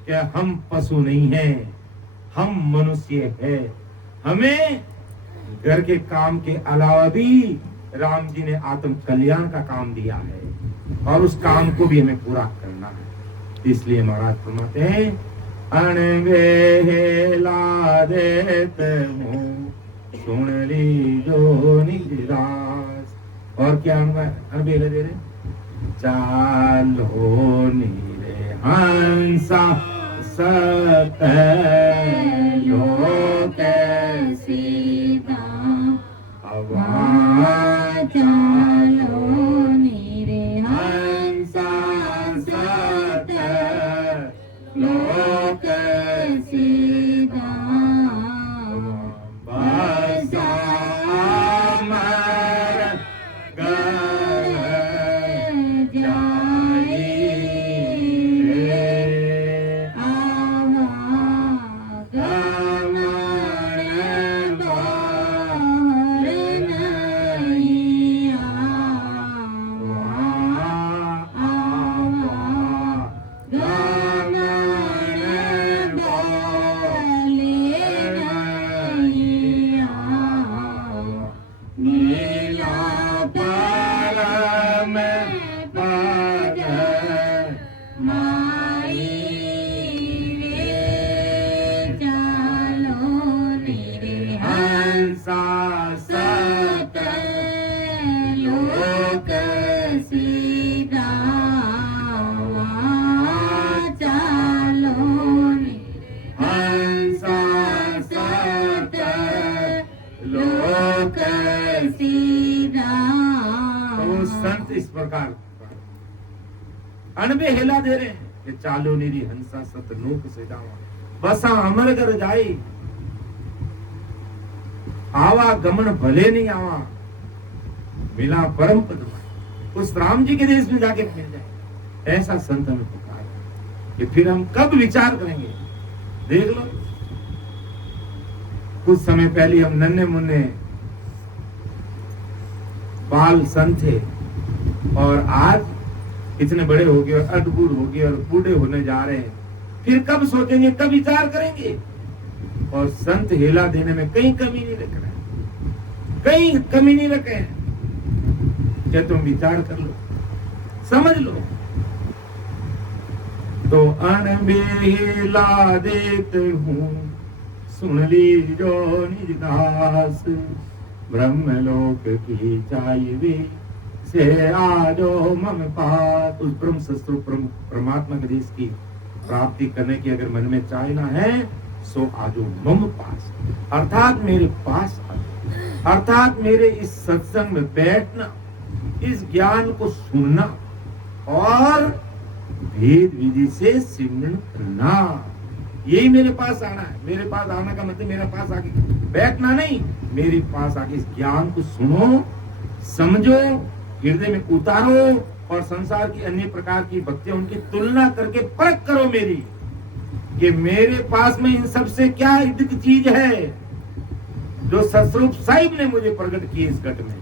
कि हम पशु नहीं हैं, हम मनुष्य हैं। हमें घर के काम के अलावा भी राम जी ने आत्म कल्याण का काम दिया है, और उस काम को भी हमें पूरा करना है। इसलिए महाराज फरमाते हैं, अनबेला देत हूँ सुन लीजो निज दास। और क्या अनबेला दे रहे? चालो नीरे हंसा सत लोक सीता हवा चालो नीरे हंसा सत लोक सीता बसा अमर संत इस प्रकार अनबे हेला दे रहे हैं कि चालो निरी हंसा सतलोक से जावा बसा अमर कर जाए, आवा गमन भले नहीं आवा मिला परम पद उस राम जी के देश में जाके मिल जाए। ऐसा संत हमें पुकार है कि फिर हम कब विचार करेंगे? देख लो, कुछ समय पहले हम नन्हे मुन्ने बाल संत थे, और आज इतने बड़े हो गए और अद्भुत हो गए और बूढ़े होने जा रहे हैं। फिर कब सोचेंगे, कब विचार करेंगे? और संत हेला देने में कहीं कमी नहीं रख रहे, कहीं कमी नहीं रखे हैं। क्या तुम विचार कर लो, समझ लो। तो अनबेला देते हूँ सुन लीजो निज दास, ब्रह्मलोक की चाहिए से आजो मम पास। उस ब्रह्म शत्रु परमात्मा के देश की प्राप्ति करने की अगर मन में चाहना है, सो आजो मम पास, अर्थात मेरे पास आजो, अर्थात मेरे इस सत्संग में बैठना, इस ज्ञान को सुनना और भेद विधि से सिमरन करना, यही मेरे पास आना है। मेरे पास आना का मतलब मेरे पास आके बैठना नहीं, मेरे पास आके इस ज्ञान को सुनो, समझो, हृदय में उतारो, और संसार की अन्य प्रकार की भक्तियां उनकी तुलना करके परख करो मेरी, कि मेरे पास में इन सबसे क्या अधिक चीज है जो सतस्वरूप साहिब ने मुझे प्रकट किए इस घट में।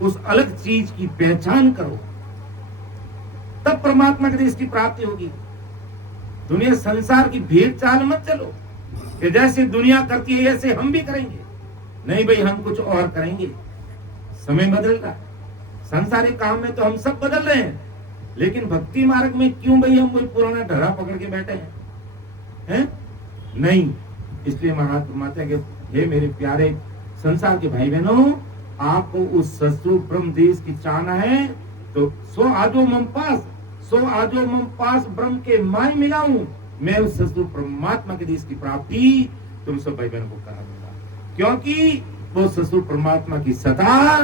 उस अलग चीज की पहचान करो, तब परमात्मा के देश की प्राप्ति होगी। दुनिया संसार की भीड़ चाल मत चलो कि जैसे दुनिया करती है ऐसे हम भी करेंगे। नहीं भाई, हम कुछ और करेंगे। समय बदल रहा है, संसारिक काम में तो हम सब बदल रहे हैं, लेकिन भक्ति मार्ग में क्यों भाई हम कोई पुराना ढरा पकड़ के बैठे हैं? नहीं। इसलिए महाराज फरमाते हैं कि हे मेरे प्यारे संसार के भाई बहनों, आपको उस सतस्वरूप ब्रह्म देश की चाहना है तो सो आजो मम पास, सो आजो मम पास ब्रह्म के माय मिलाऊं, मैं उस सतस्वरूप परमात्मा के देश की प्राप्ति तुम सब भाई बहनों को करा दूंगा। क्योंकि वो सतस्वरूप परमात्मा की सत्ता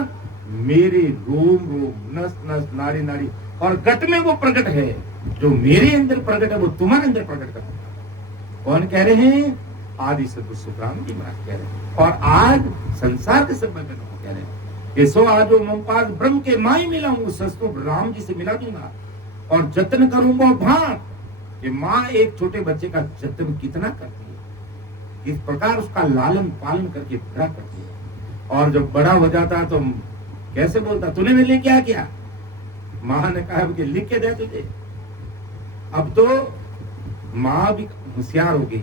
मेरे रोम रोम, नस नस, नाड़ी नाड़ी और गट में वो प्रकट है जो मेरे अंदर प्रकट है, वो तुम्हारे अंदर प्रकट कर दूंगा। कौन कह रहे हैं? आदि सदगुरु सुखराम जी महाराज कह रहे हैं। और आज संसार के सब भक्तों को कह रहे हैं कि सो आज मम पास ब्रह्म के माई मिला हूं, सस्तु राम जी से मिला दूंगा और जतन करूंगा भांत कि माँ एक छोटे बच्चे का जतन कितना करती है, किस प्रकार उसका लालन पालन करके बड़ा करती है। और जब बड़ा हो जाता तो कैसे बोलता, तूने मेरे लिए क्या किया? माँ ने कहा कि लिख के दे तुझे। अब तो माँ भी होशियार हो गई,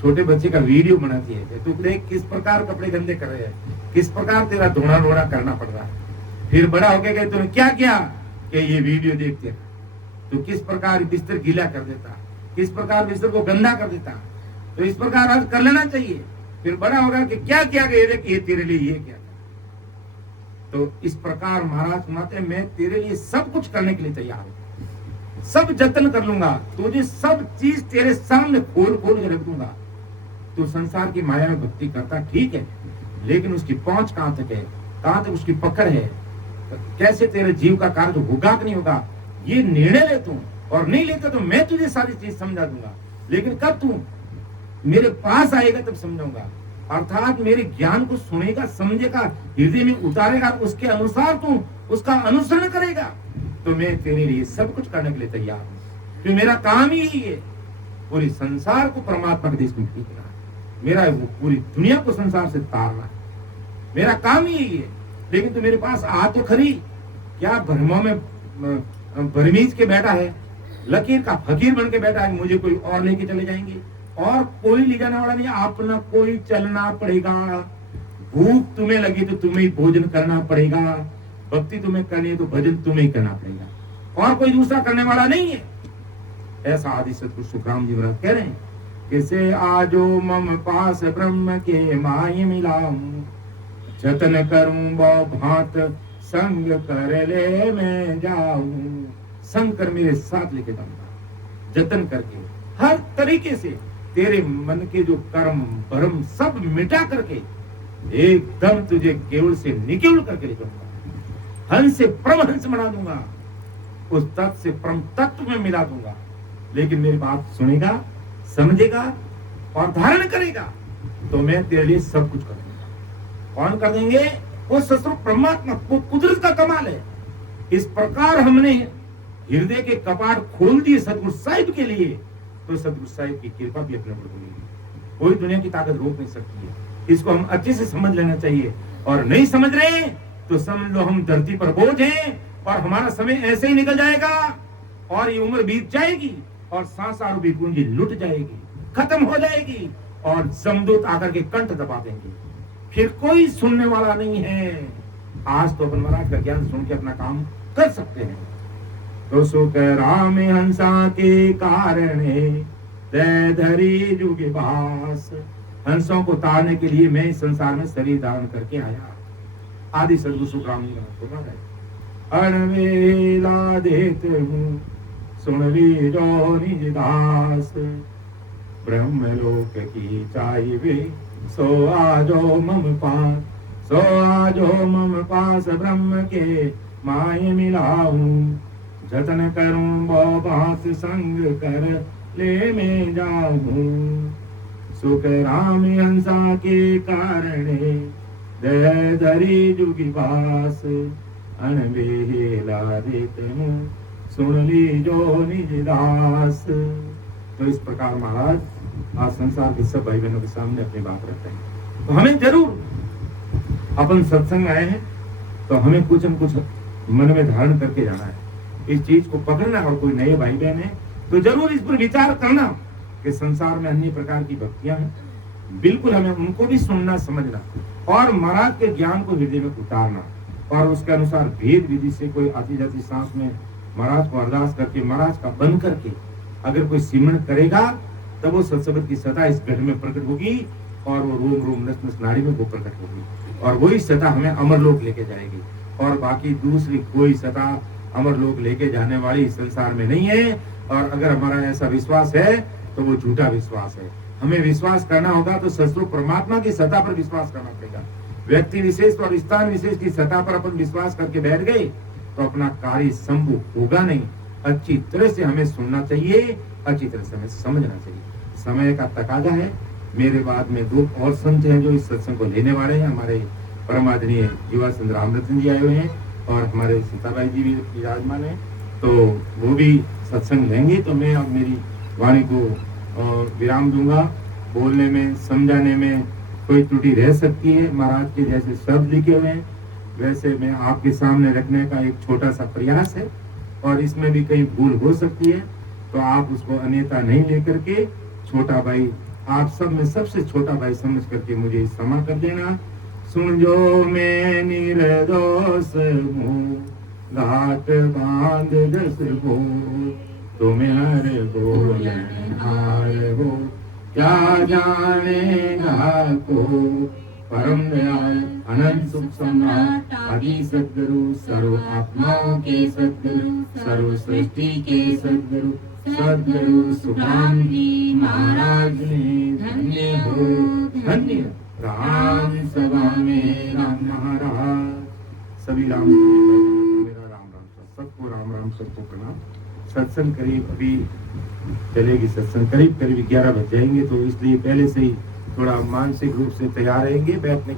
छोटे बच्चे का वीडियो बनाती है, तू देख किस प्रकार कपड़े गंदे कर रहे हैं, किस प्रकार तेरा धोना रोड़ा करना पड़ रहा है। फिर बड़ा हो गया तूने क्या किया कि ये वीडियो देखते तो किस प्रकार बिस्तर गीला कर देता, किस प्रकार बिस्तर को गंदा कर देता, तो इस प्रकार आज कर लेना चाहिए। फिर बड़ा होगा कि क्या किया गया, ये तेरे लिए ये क्या। तो इस प्रकार महाराज सुनाते हैं, मैं तेरे लिए सब कुछ करने के लिए तैयार हूं, सब जतन कर लूंगा, तुझे सब चीज तेरे सामने खोल खोल के रख दूंगा। तू संसार की माया में भक्ति करता ठीक है, लेकिन उसकी पहुंच कहां तक है, कहां तक उसकी पकड़ है, कैसे तेरे जीव का कार्य होगा कि नहीं होगा, ये निर्णय ले तू। और नहीं लेता तो मैं तुझे सारी चीज समझा दूंगा, लेकिन कब तू मेरे पास आएगा तब समझाऊंगा। अर्थात मेरे ज्ञान को सुनेगा, समझेगा, हृदय में उतारेगा, उसके अनुसार तू उसका अनुसरण करेगा, तो मैं तेरे लिए सब कुछ करने के लिए तैयार हूं। क्योंकि मेरा काम ही यही है, पूरी संसार को परमात्मा के देश में खींचना, मेरा वो पूरी दुनिया को संसार से तारना, मेरा काम ही यही है। लेकिन तू मेरे पास आ तो खरी, क्या भ्रमों में भरमीज के बैठा है, लकीर का फकीर बन के बैठा है, मुझे कोई और लेके चले जाएंगे, और कोई ले जाने वाला नहीं, अपना कोई चलना पड़ेगा। भूख तुम्हें लगी तो तुम्हें भोजन करना पड़ेगा, भक्ति तुम्हें करनी है तो भजन तुम्हें करना पड़ेगा, और कोई दूसरा करने वाला नहीं है। ऐसा आदि सतगुरु सुखराम जी महाराज कह रहे हैं, किसे आजो मम पास ब्रह्म के माई मिलाऊं, जतन करूं वो भांत संग कर ले मैं जाऊं। संग कर मेरे साथ लेके जाऊंगा, जतन करके हर तरीके से तेरे मन के जो कर्म भरम सब मिटा करके एकदम तुझे केवल से निकेवल करके ले जाऊंगा। हंस से परमहंस बना दूंगा, उस तत्व से परम तत्व में मिला दूंगा। लेकिन मेरी बात सुनेगा, समझेगा और धारण करेगा तो मैं तेरे लिए सब कुछ कर दूंगा। कौन कर देंगे? वो ससुर परमात्मा, वो कुदरत का कमाल है। इस प्रकार हमने हृदय के कपाट खोल दिए सतगुरु साहिब के लिए, तो सतगुरु साहिब की कृपा भी अपने ऊपर होगी, कोई दुनिया की ताकत रोक नहीं सकती है। इसको हम अच्छे से समझ लेना चाहिए, और नहीं समझ रहे तो समझ लो हम धरती पर बोझ हैं और हमारा समय ऐसे ही निकल जाएगा और ये उम्र बीत जाएगी और सांसार रूपी पूंजी लुट जाएगी, खत्म हो जाएगी और जमदूत आकर के कंठ दबा देंगे, फिर कोई सुनने वाला नहीं है। आज तो अपन महाराज का ज्ञान सुन के अपना काम कर सकते हैं। तो सुख राम हंसा के कारण दय धरी जुग भास, हंसों को तारने के लिए मैं इस संसार में शरीर धारण करके आया। आदि सदगुरु सुखराम जी का अणवेला देते हूँ सुन ली जो निज दास, ब्रह्मलोक की चाहिए सो आजो मम पास, सो आजो मम पास ब्रह्म के माय मिलाऊं, जतन करूं वो बात संग कर ले मैं जाऊं। सुख राम हंसा के कारण दय धरी जुगी बास, अणबेला देते हूँ सुन ली जो निज दास। तो इस प्रकार महाराज आज संसार के सब भाई बहनों के सामने अपनी बात रखते हैं। तो हमें जरूर अपन सत्संग आए हैं तो हमें कुछ न कुछ मन में धारण करके जाना है, इस चीज को पकड़ना। और कोई नए भाई बहन है तो जरूर इस पर विचार करना कि संसार में अन्य प्रकार की भक्तियां हैं, बिल्कुल हमें उनको भी सुनना समझना और महाराज के ज्ञान को हृदय में उतारना, और उसके अनुसार भेद विधि से कोई आती जाती सांस में महाराज को अरदास करके महाराज का बन करके अगर कोई सिमरण करेगा तब वो सत्संग की सता इस गढ़ में प्रकट होगी और वो रोम रोम नस नस नाड़ी में वो प्रकट होगी, और वही सता हमें अमरलोक लेके जाएगी। और बाकी दूसरी कोई सता अमरलोक लेके जाने वाली संसार में नहीं है। और अगर हमारा ऐसा विश्वास है तो वो झूठा विश्वास है। हमें विश्वास करना होगा तो ससुर परमात्मा की सत्ता पर विश्वास करना पड़ेगा। व्यक्ति विशेष और स्थान विशेष की सत्ता पर अपन विश्वास करके बैठ गए तो अपना कार्य संभव होगा नहीं। अच्छी तरह से हमें सुनना चाहिए, अच्छी तरह से हमें समझना चाहिए। समय का तकाजा है। मेरे बाद में 2 और संत हैं जो इस सत्संग को लेने वाले हैं। हमारे परम आदरणीय युवा संत रामरतन जी आए हुए हैं और हमारे सीताबाई जी भी विराजमान है, तो वो भी सत्संग लेंगे। तो मैं अब मेरी वाणी को विराम दूंगा। बोलने में, समझाने में कोई त्रुटि रह सकती है। महाराज के जैसे शब्द लिखे हुए हैं वैसे मैं आपके सामने रखने का एक छोटा सा प्रयास है और इसमें भी कहीं भूल हो सकती है, तो आप उसको अन्यथा नहीं लेकर के छोटा भाई, आप सब में सबसे छोटा भाई समझ करके मुझे क्षमा कर देना। सुन जो मैं निर्दोष हूँ घाट बांध दस हो, तुम हर बोलन हार हो, क्या जानेगा को। परम दयाल अनंत सुख सम्राट आदि सद्गुरु, सर्व आत्माओं के सद्गुरु, सर्व सृष्टि के सद्गुरु, सद्गुरु सुखराम जी महाराज ने धन्य हो धन्य। राम सभा में राम महाराज। सभी राम मेरा राम राम सबको राम राम सबको प्रणाम। सत्संग करीब अभी चलेगी, सत्संग करीब 11 बज जाएंगे, तो इसलिए पहले से ही थोड़ा मानसिक रूप से तैयार रहेंगे बैठने